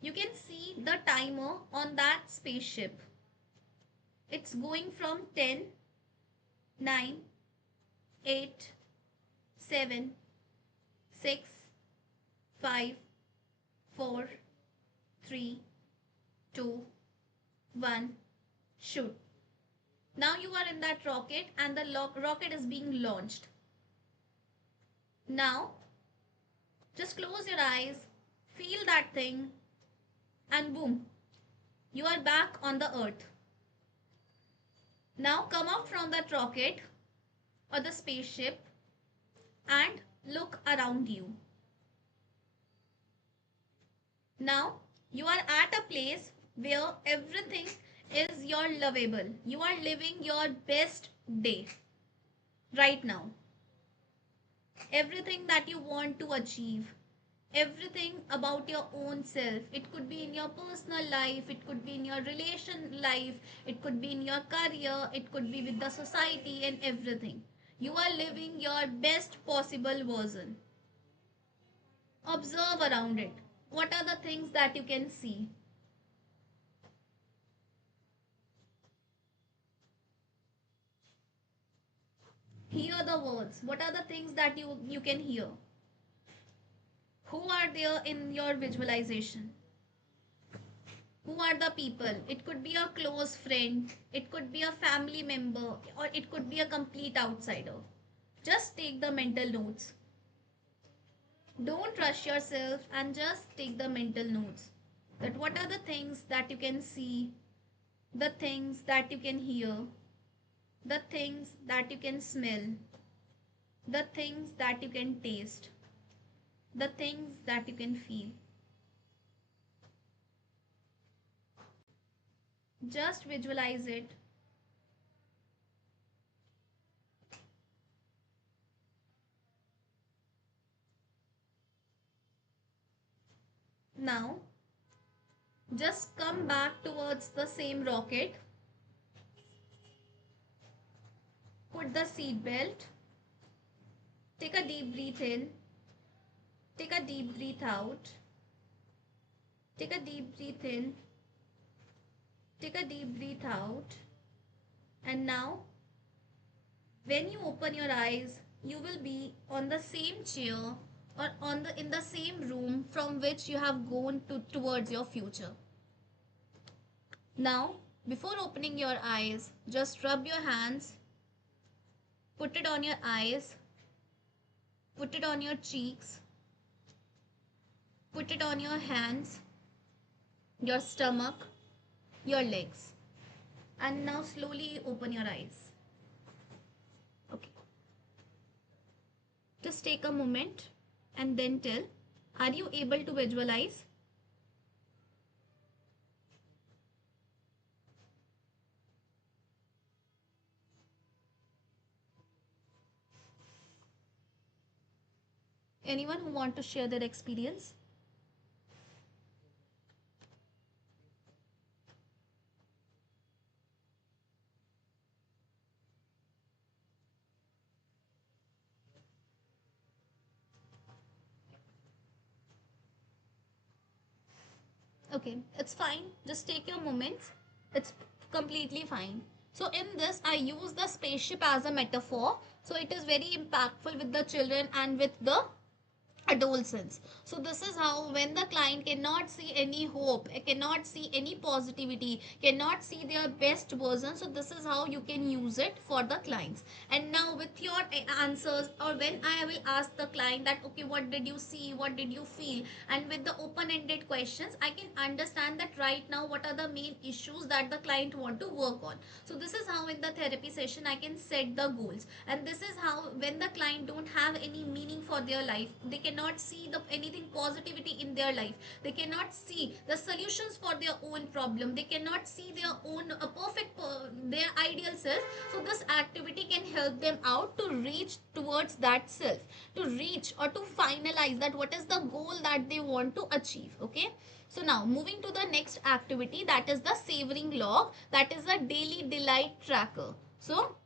you can see the timer on that spaceship. It's going from 10, 9, 8, 7, 6, 5, 4, 3, 2, 1, shoot. Now you are in that rocket and the rocket is being launched. Now just close your eyes, feel that thing, and boom, you are back on the earth. Now come out from that rocket or the spaceship and look around you. Now you are at a place where everything is your lovable. You are living your best day right now. Everything that you want to achieve, everything about your own self. It could be in your personal life, it could be in your relation life, it could be in your career, it could be with the society and everything. You are living your best possible version. Observe around it. What are the things that you can see? Hear the words. What are the things that you can hear? Who are there in your visualization? Who are the people? It could be a close friend, it could be a family member, or it could be a complete outsider. Just take the mental notes. Don't rush yourself and just take the mental notes. That what are the things that you can see, the things that you can hear, the things that you can smell, the things that you can taste, the things that you can feel. Just visualize it. Now, just come back towards the same rocket. Put the seat belt. Take a deep breath in. Take a deep breath out. Take a deep breath in. Take a deep breath out. And now, when you open your eyes, you will be on the same chair or in the same room from which you have gone towards your future. Now, before opening your eyes, just rub your hands, put it on your eyes, put it on your cheeks, put it on your hands, your stomach, your legs. And now slowly open your eyes. Okay. Just take a moment and then tell, are you able to visualize? Anyone who want to share their experience? Okay, it's fine. Just take your moments. It's completely fine. So in this, I use the spaceship as a metaphor. So it is very impactful with the children and with the adolescence. So this is how, when the client cannot see any hope, cannot see any positivity, cannot see their best version, so this is how you can use it for the clients. And now with your answers, or when I will ask the client that, okay, what did you see, what did you feel, and with the open-ended questions, I can understand that right now what are the main issues that the client want to work on. So this is how in the therapy session I can set the goals, and this is how when the client don't have any meaning for their life, they cannot see the anything positivity in their life, they cannot see the solutions for their own problem, they cannot see their own their ideal self. So this activity can help them out to reach towards that self, to reach or to finalize that what is the goal that they want to achieve. Okay, so now moving to the next activity, that is the savoring log, that is a daily delight tracker. So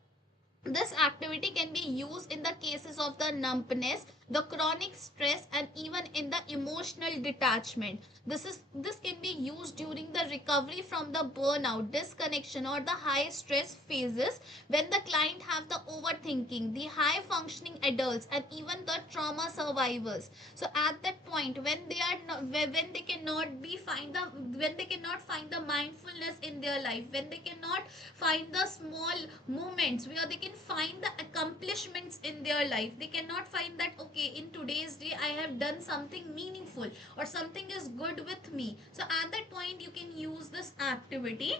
this activity can be used in the cases of the numbness, the chronic stress, and even in the emotional detachment. This can be used during the recovery from the burnout, disconnection, or the high stress phases, when the client have the overthinking, the high functioning adults, and even the trauma survivors. So at that point, when they are not, when they cannot be find the when they cannot find the mindfulness in their life, when they cannot find the small moments where they can find the accomplishments in their life, they cannot find that okay, in today's day I have done something meaningful or something is good with me. So at that point you can use this activity,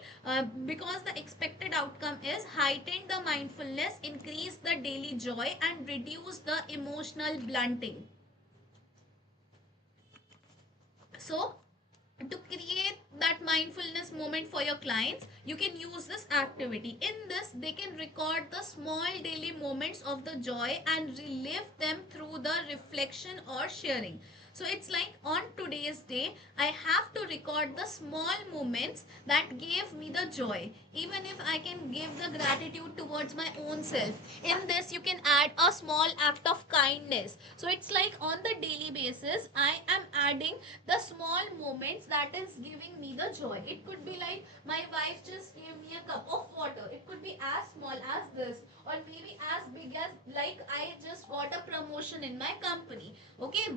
because the expected outcome is heighten the mindfulness, increase the daily joy, and reduce the emotional blunting. So to create that mindfulness moment for your clients, you can use this activity. In this, they can record the small daily moments of the joy and relive them through the reflection or sharing. So it's like on today's day, I have to record the small moments that gave me the joy. Even if I can give the gratitude towards my own self. In this, you can add a small act of kindness. So it's like on the daily basis, I am adding the small moments that is giving me the joy. It could be like my wife just gave me a cup of water. It could be as small as this, or maybe as big as like I just got a promotion in my company. Okay,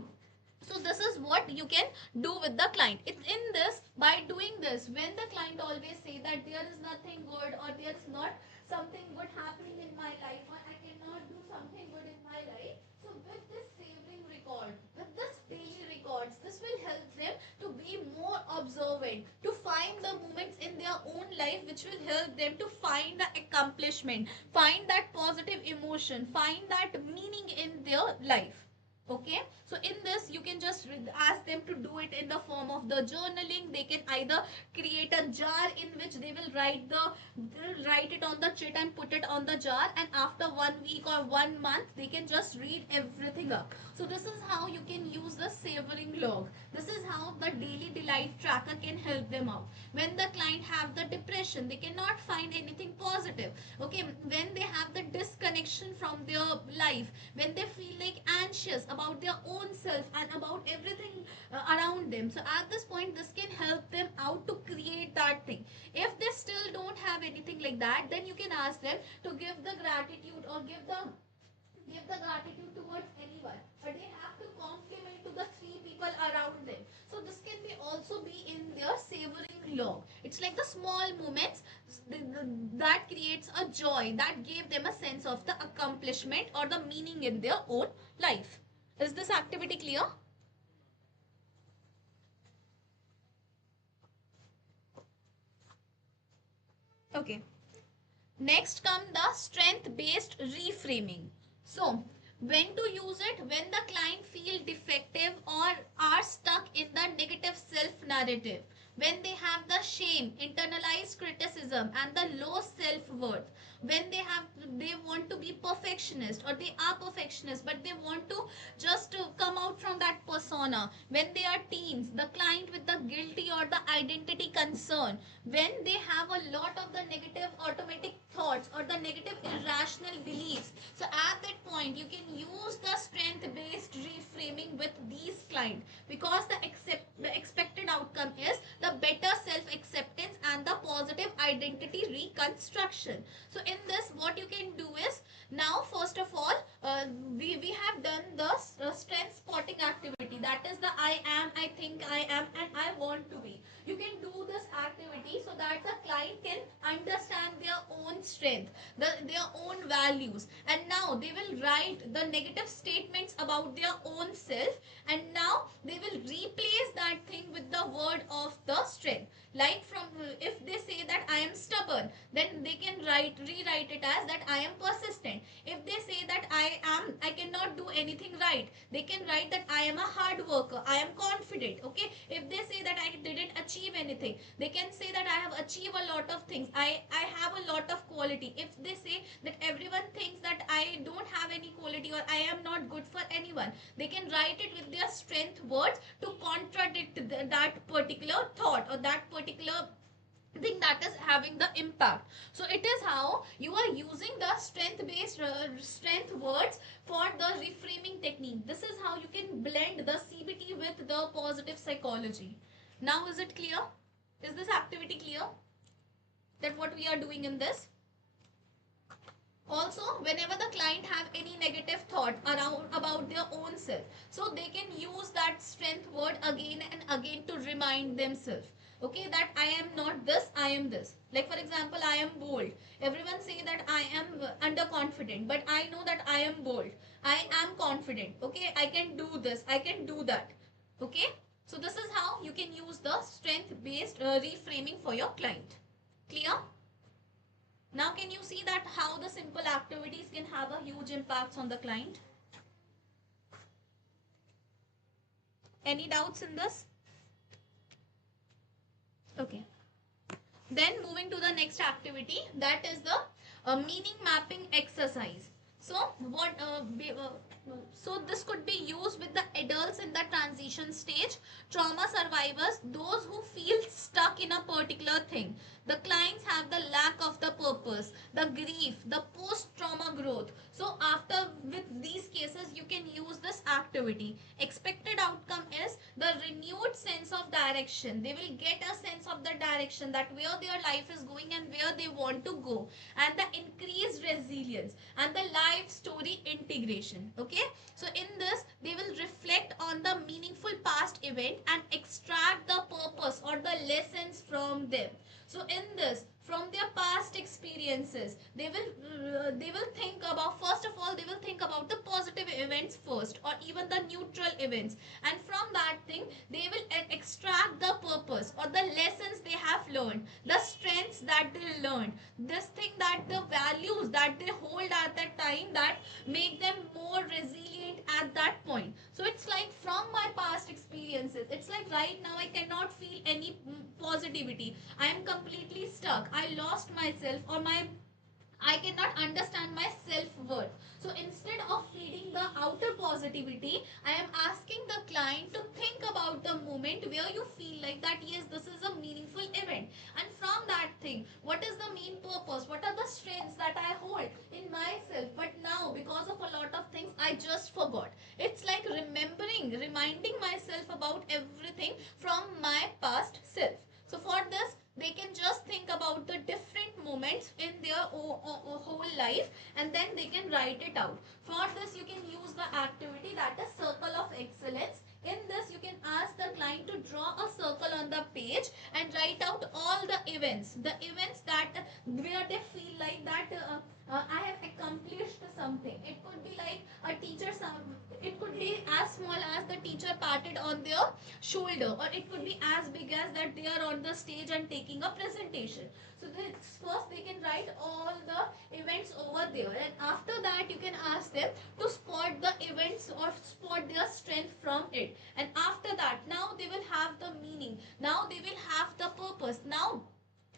so this is what you can do with the client. It's in this, by doing this, when the client always say that there is nothing good or there is not something good happening in my life or I cannot do something good in my life, so with this savoring record, with this daily records, this will help them to be more observant, to find the moments in their own life which will help them to find the accomplishment, find that positive emotion, find that meaning in their life. Okay, so in this you can just ask them to do it in the form of the journaling. They can either create a jar in which they will write it on the chit and put it on the jar, and after 1 week or 1 month they can just read everything up. So this is how you can use the savoring log. This is how the daily delight tracker can help them out. When the client have the depression, they cannot find anything positive. Okay, when they have the disconnection from their life, when they feel like anxious about their own self and about everything around them, so at this point this can help them out to create that thing. If they still don't have anything like that, then you can ask them to give the gratitude or give the gratitude towards anyone, but they have to compliment to the three people around them. So this can be also be in their savoring log. It's like the small moments that creates a joy, that gave them a sense of the accomplishment or the meaning in their own life. Is this activity clear? Okay. Next come the strength-based reframing. So, when to use it? When the client feel defective or are stuck in the negative self-narrative. When they have the shame, internalized criticism, and the low self-worth. When they want to be perfectionist or they are perfectionist but they want to just come out from that persona. When they are teens, the client with the guilty or the identity concern. When they have a lot of the negative automatic thoughts or the negative irrational beliefs. So at that point you can use the strength based reframing with these clients, because the expected outcome is the better self acceptance and the positive identity reconstruction. So in this what you can do is, now first of all, we have done the strength spotting activity, that is the I am, I think I am, and I want to be. You can do this activity so that the client can understand their own strength, their own values, and now they will write the negative statements about their own self, and now they will replace that thing with the word of the strength. Like from if they say that I am stubborn, then they can rewrite it as that I am persistent. If they say that I I cannot do anything right, they can write that I am a hard worker, I am confident. Okay, if they say that I didn't achieve anything, they can say that I have achieved a lot of things, I have a lot of quality. If they say that everyone thinks that I don't have any quality or I am not good for anyone, they can write it with their strength words to contradict that particular thought or that particular thing that is having the impact. So it is how you are using the strength based strength words for the reframing technique. This is how you can blend the CBT with the positive psychology. Now is it clear? Is this activity clear, that what we are doing in this? Also, whenever the client have any negative thought around about their own self, so they can use that strength word again and again to remind themselves, okay, that I am not this, I am this. Like for example, I am bold, everyone say that I am underconfident, but I know that I am bold, I am confident, okay, I can do this, I can do that. Okay, so this is how you can use the strength based reframing for your client. Clear? Now can you see that how the simple activities can have a huge impact on the client? Any doubts in this? Okay. Then moving to the next activity, that is the meaning mapping exercise. So so this could be used with the adults in the transition stage, trauma survivors, those who feel stuck in a particular thing. The clients have the lack of the purpose, the grief, the post-trauma growth. So after with these cases, you can use this activity. Expected outcome is the renewed sense of direction. They will get a sense of the direction, that where their life is going and where they want to go, and the increased resilience and the life story integration. Okay, so in this they will reflect on the meaningful past event and extract the purpose or the lessons from them. So in this, from their past experiences, they will think about, first of all they will think about the positive events first, or even the neutral events, and from that thing they will extract the purpose or the lessons they have learned, the strengths that they learned, this thing, that the values that they hold at that time that make them more resilient at that point. So it's like from my past experiences, it's like right now I cannot feel any positivity, I am completely stuck, I lost myself, or I cannot understand my self-worth. So instead of feeding the outer positivity, I am asking the client to think about the moment where you feel like that, yes, this is a meaningful event. And from that thing, what is the main purpose? What are the strengths that I hold in myself? But now, because of a lot of things, I just forgot. It's like reminding myself about everything from my past self. So for this, they can just think about the different moments in their whole life, and then they can write it out. For this, you can use the activity, that is circle of excellence. In this, you can ask the client to draw a circle on the page and write out all the events that where they feel like that I have accomplished something. It could be like a teacher, it could be as small as the teacher patted on their shoulder, or it could be as big as that they are on the stage and taking a presentation. So this, first they can write all the events over there, and after that you can ask them to spot the events or spot their strength from it. And after that, now they will have the meaning, now they will have the purpose, now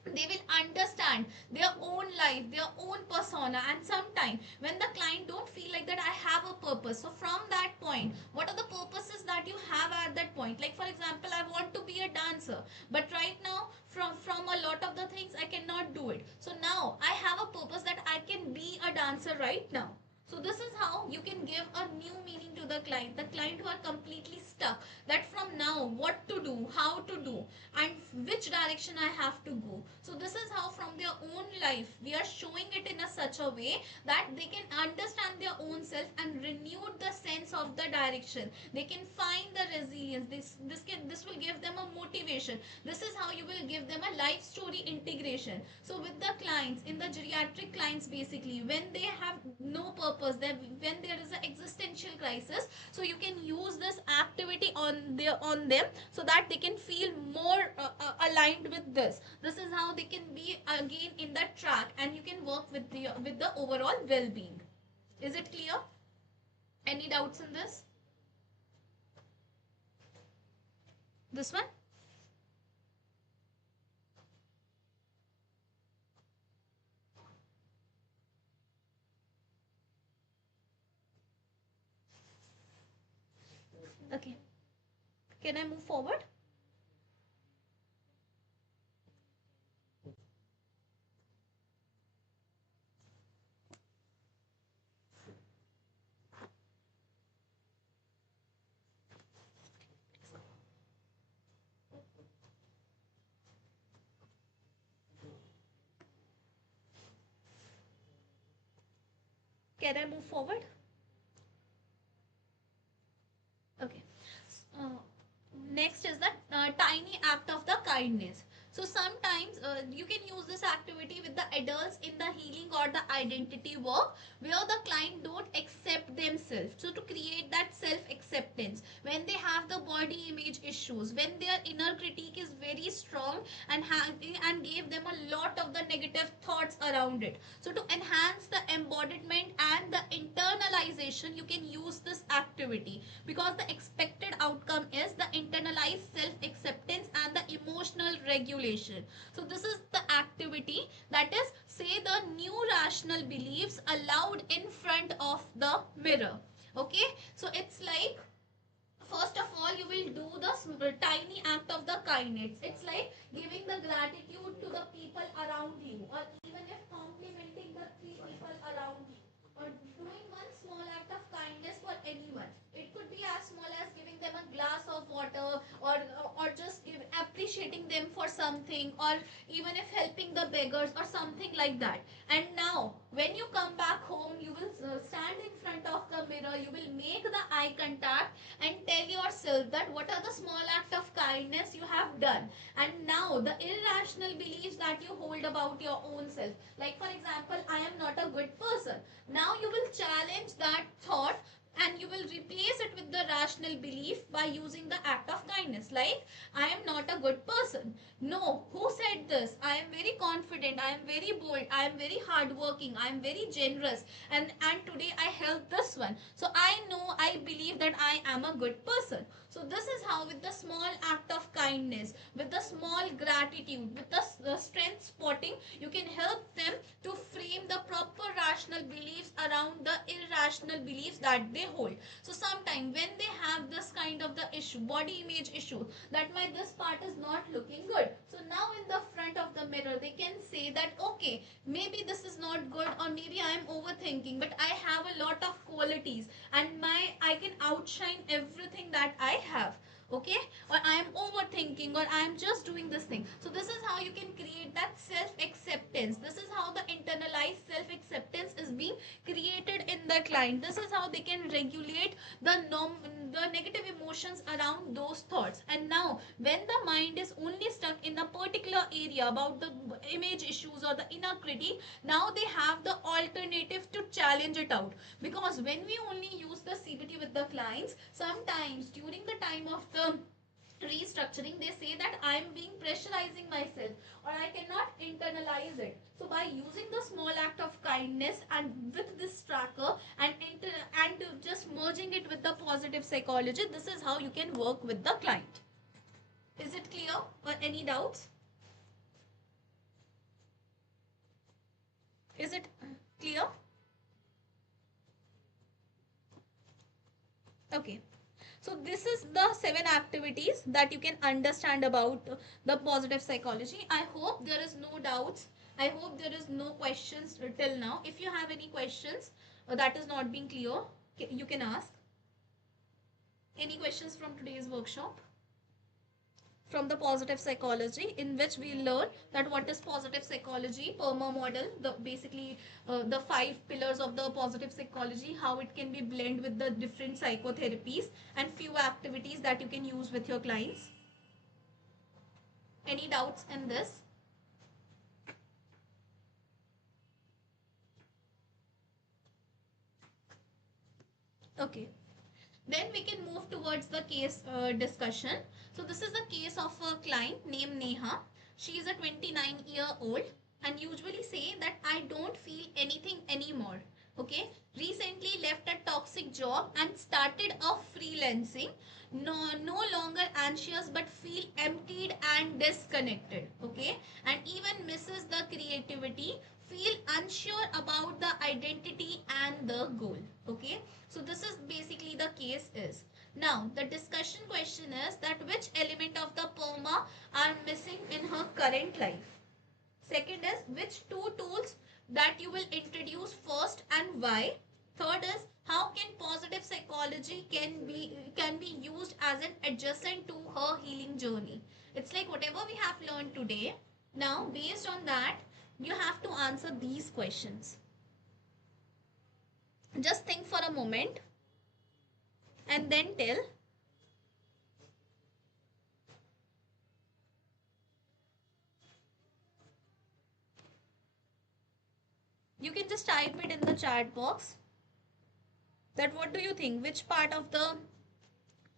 they will understand their own life, their own persona. And sometimes when the client don't feel like that I have a purpose, so from that point, what are the purposes that you have at that point? Like for example, I want to be a dancer, but right now from a lot of the things I cannot do it. So now I have a purpose that I can be a dancer right now. So this is how you can give a new meaning to the client who are completely stuck, that from now what to do, how to do, and which direction I have to go. So this is how from their own life we are showing it in a such a way that they can understand their own self and renew the sense of the direction. They can find the resilience. This will give them a motivation. This is how you will give them a life story integration. So with the clients, in the geriatric clients, basically when they have no purpose, when there is an existential crisis, so you can use this activity on them, so that they can feel more aligned with this. This is how they can be again in that track, and you can work with the overall well-being. Is it clear? Any doubts in this? This one? Okay. Can I move forward? Can I move forward? Okay. Uh, Next is the tiny act of the kindness. So sometimes you can use this activity with the adults in the healing or the identity work where the client don't accept themselves. So to create that self acceptance when they have the body image issues, when their inner critique is very strong and gave them a lot of the negative thoughts around it. So to enhance the embodiment and the internalization, you can use this activity because the expected outcome is the internalized self acceptance and the emotional regulation. So this is the activity, that is, say the new rational beliefs aloud in front of the mirror. Okay, so it's like, first of all, you will do the tiny act of the kindness. It's like giving the gratitude to the people around you, or even if complimenting the three people around you, or doing one small act of kindness for anyone. It could be as small as giving them a glass of water, or just appreciating them for something, or even if helping the beggars or something like that. And now when you come back home, you will stand in front of the mirror, you will make the eye contact and tell yourself that what are the small act of kindness you have done. And now the irrational beliefs that you hold about your own self, like for example, I am not a good person, now you will challenge that thought and you will replace it with the rational belief by using the act of kindness, like I am not a good person. No, who said this? I am very confident, I am very bold, I am very hardworking, I am very generous, and today I helped this one. So I know, I believe that I am a good person. So this is how, with the small act of kindness, with the small gratitude, with the strength spotting, you can help them to frame the proper rational beliefs around the irrational beliefs that they hold. So sometimes when they have this kind of the issue, body image issue, that my this part is not looking good, so now in the front of the mirror they can say that okay, maybe this is not good, or maybe I am overthinking, but I have a lot of qualities and I can outshine everything that I have. Okay, or I am overthinking, or I am just doing this thing. So this is how you can create that self acceptance. This is how the internalized self acceptance is being created in the client. This is how they can regulate the negative emotions around those thoughts. And now when the mind is only stuck in a particular area about the image issues or the inner critique, now they have the alternative to challenge it out. Because when we only use the CBT with the clients, sometimes during the time of the restructuring, they say that I am being pressurizing myself, or I cannot internalize it. So by using the small act of kindness and with this tracker and just merging it with the positive psychology, this is how you can work with the client. Is it clear, or any doubts? Is it clear? Okay. So this is the 7 activities that you can understand about the positive psychology. I hope there is no doubts. I hope there is no questions till now. If you have any questions that is not being clear, you can ask. Any questions from today's workshop? From the positive psychology, in which we learn that what is positive psychology, PERMA model, the basically the 5 pillars of the positive psychology, how it can be blended with the different psychotherapies, and few activities that you can use with your clients. Any doubts in this? Okay. Then we can move towards the case discussion. So this is the case of a client named Neha. She is a 29-year-old and usually say that I don't feel anything anymore. Okay. Recently left a toxic toxic job and started off freelancing. No longer anxious but feel emptied and disconnected. Okay, and even misses the creativity, feel unsure about the identity and the goal. Okay, so this is basically the case is. Now the discussion question is that which element of the PERMA are missing in her current life. Second is which two tools that you will introduce first and why. Third is how can positive psychology can be used as an adjacent to her healing journey. It's like whatever we have learned today. Now based on that, you have to answer these questions. Just think for a moment and then tell. You can just type it in the chat box that what do you think, which part of the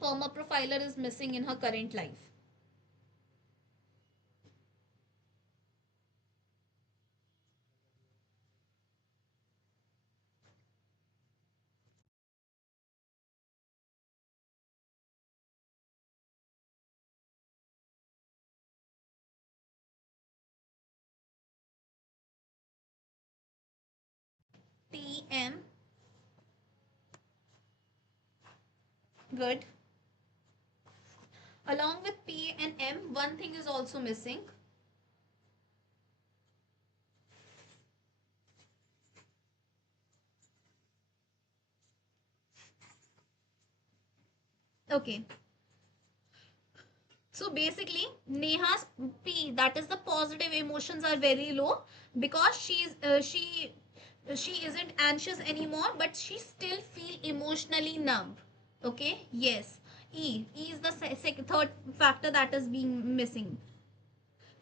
PERMA profiler is missing in her current life. TM, good. Along with P and M, one thing is also missing. Okay. So basically, Neha's P, that is the positive emotions, are very low because she isn't anxious anymore, but she still feel emotionally numb. Okay. Yes. E is the third factor that is being missing.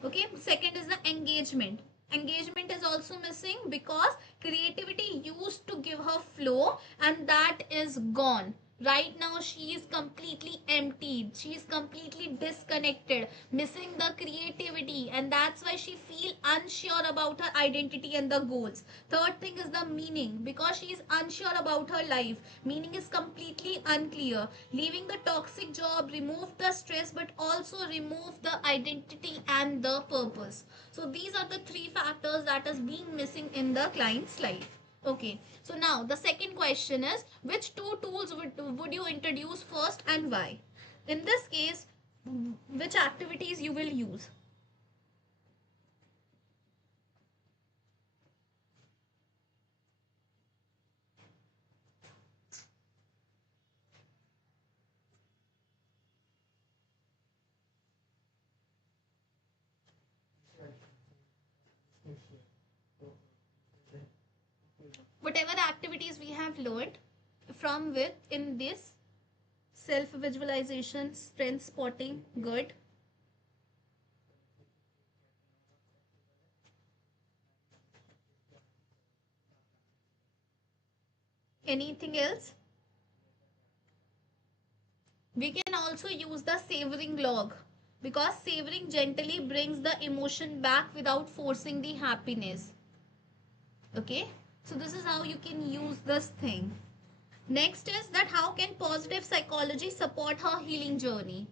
Okay, second is the engagement. Engagement is also missing because creativity used to give her flow and that is gone. Right now she is completely emptied, she is completely disconnected, missing the creativity, and that's why she feel unsure about her identity and the goals. Third thing is the meaning, because she is unsure about her life, meaning is completely unclear. Leaving the toxic job remove the stress but also remove the identity and the purpose. So these are the three factors that is being missing in the client's life. Okay, so now the second question is which two tools would you introduce first and why? In this case, which activities you will use? Whatever activities we have learned from with in this self visualization, strength spotting, good. Anything else? We can also use the savoring log because savoring gently brings the emotion back without forcing the happiness. Okay, so this is how you can use this thing. Next is that how can positive psychology support her healing journey?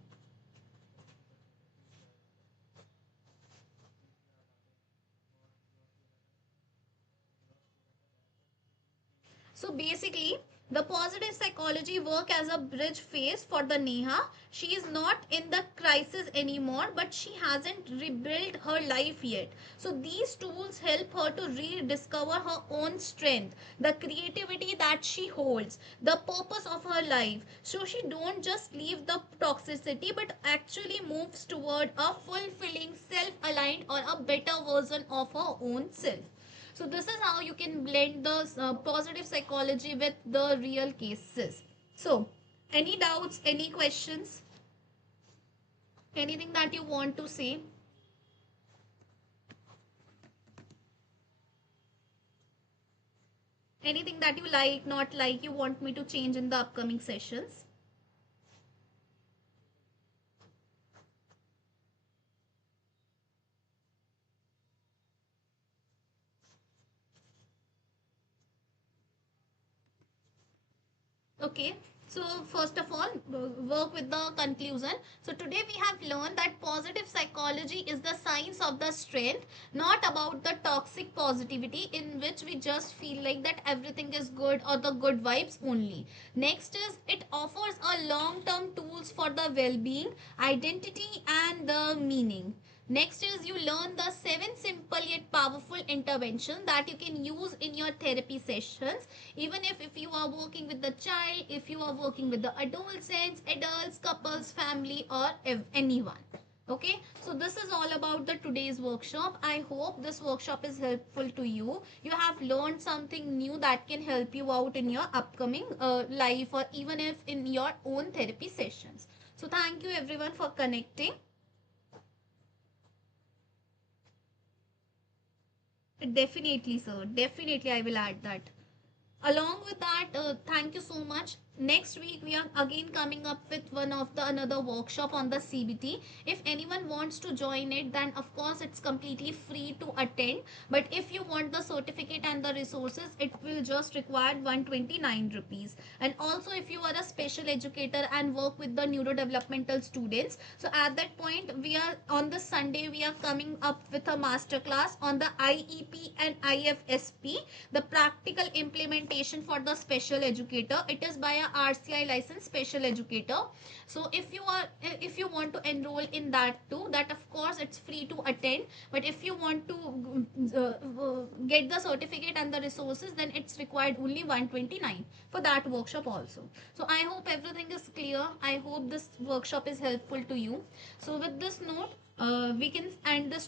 So basically, the positive psychology work as a bridge phase for the Neha. She is not in the crisis anymore, but she hasn't rebuilt her life yet. So these tools help her to rediscover her own strength, the creativity that she holds, the purpose of her life. So she don't just leave the toxicity, but actually moves toward a fulfilling, self-aligned or a better version of her own self. So this is how you can blend the positive psychology with the real cases. So any doubts, any questions, anything that you want to say? Anything that you like, not like, you want me to change in the upcoming sessions? Okay, so first of all, work with the conclusion. So today we have learned that positive psychology is the science of the strength, not about the toxic positivity in which we just feel like that everything is good or the good vibes only. Next is it offers a long-term tools for the well-being, identity and the meaning. Next is you learn the 7 simple yet powerful intervention that you can use in your therapy sessions. Even if you are working with the child, if you are working with the adults, couples, family, or anyone. Okay, so this is all about the today's workshop. I hope this workshop is helpful to you. You have learned something new that can help you out in your upcoming life, or even if in your own therapy sessions. So thank you everyone for connecting. Definitely, sir. Definitely, I will add that. Along with that, thank you so much. Next week we are again coming up with one of the another workshop on the CBT. If anyone wants to join it, then of course it's completely free to attend. But if you want the certificate and the resources, it will just require 129 rupees. And also if you are a special educator and work with the neurodevelopmental students, so at that point we are on the Sunday we are coming up with a masterclass on the IEP and IFSP, the practical implementation for the special educator. It is by a RCI licensed special educator. So if you want to enroll in that too, that of course it's free to attend. But if you want to get the certificate and the resources, then it's required only 129 for that workshop also. So I hope everything is clear. I hope this workshop is helpful to you. So with this note, we can end this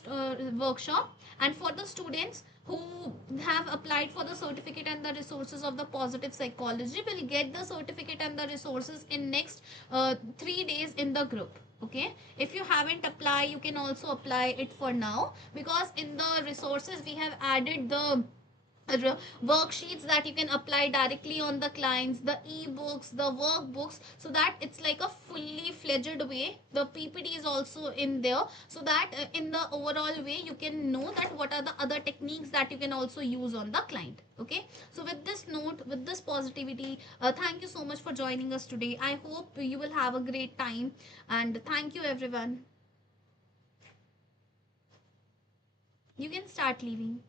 workshop. And for the students who have applied for the certificate and the resources of the positive psychology will get the certificate and the resources in next 3 days in the group. Okay, if you haven't applied, you can also apply it for now, because in the resources we have added the worksheets that you can apply directly on the clients, the e-books, the workbooks, so that it's like a fully fledged way. The PPT is also in there, so that in the overall way you can know that what are the other techniques that you can also use on the client. Okay, so with this note, with this positivity, thank you so much for joining us today. I hope you will have a great time, and thank you everyone. You can start leaving.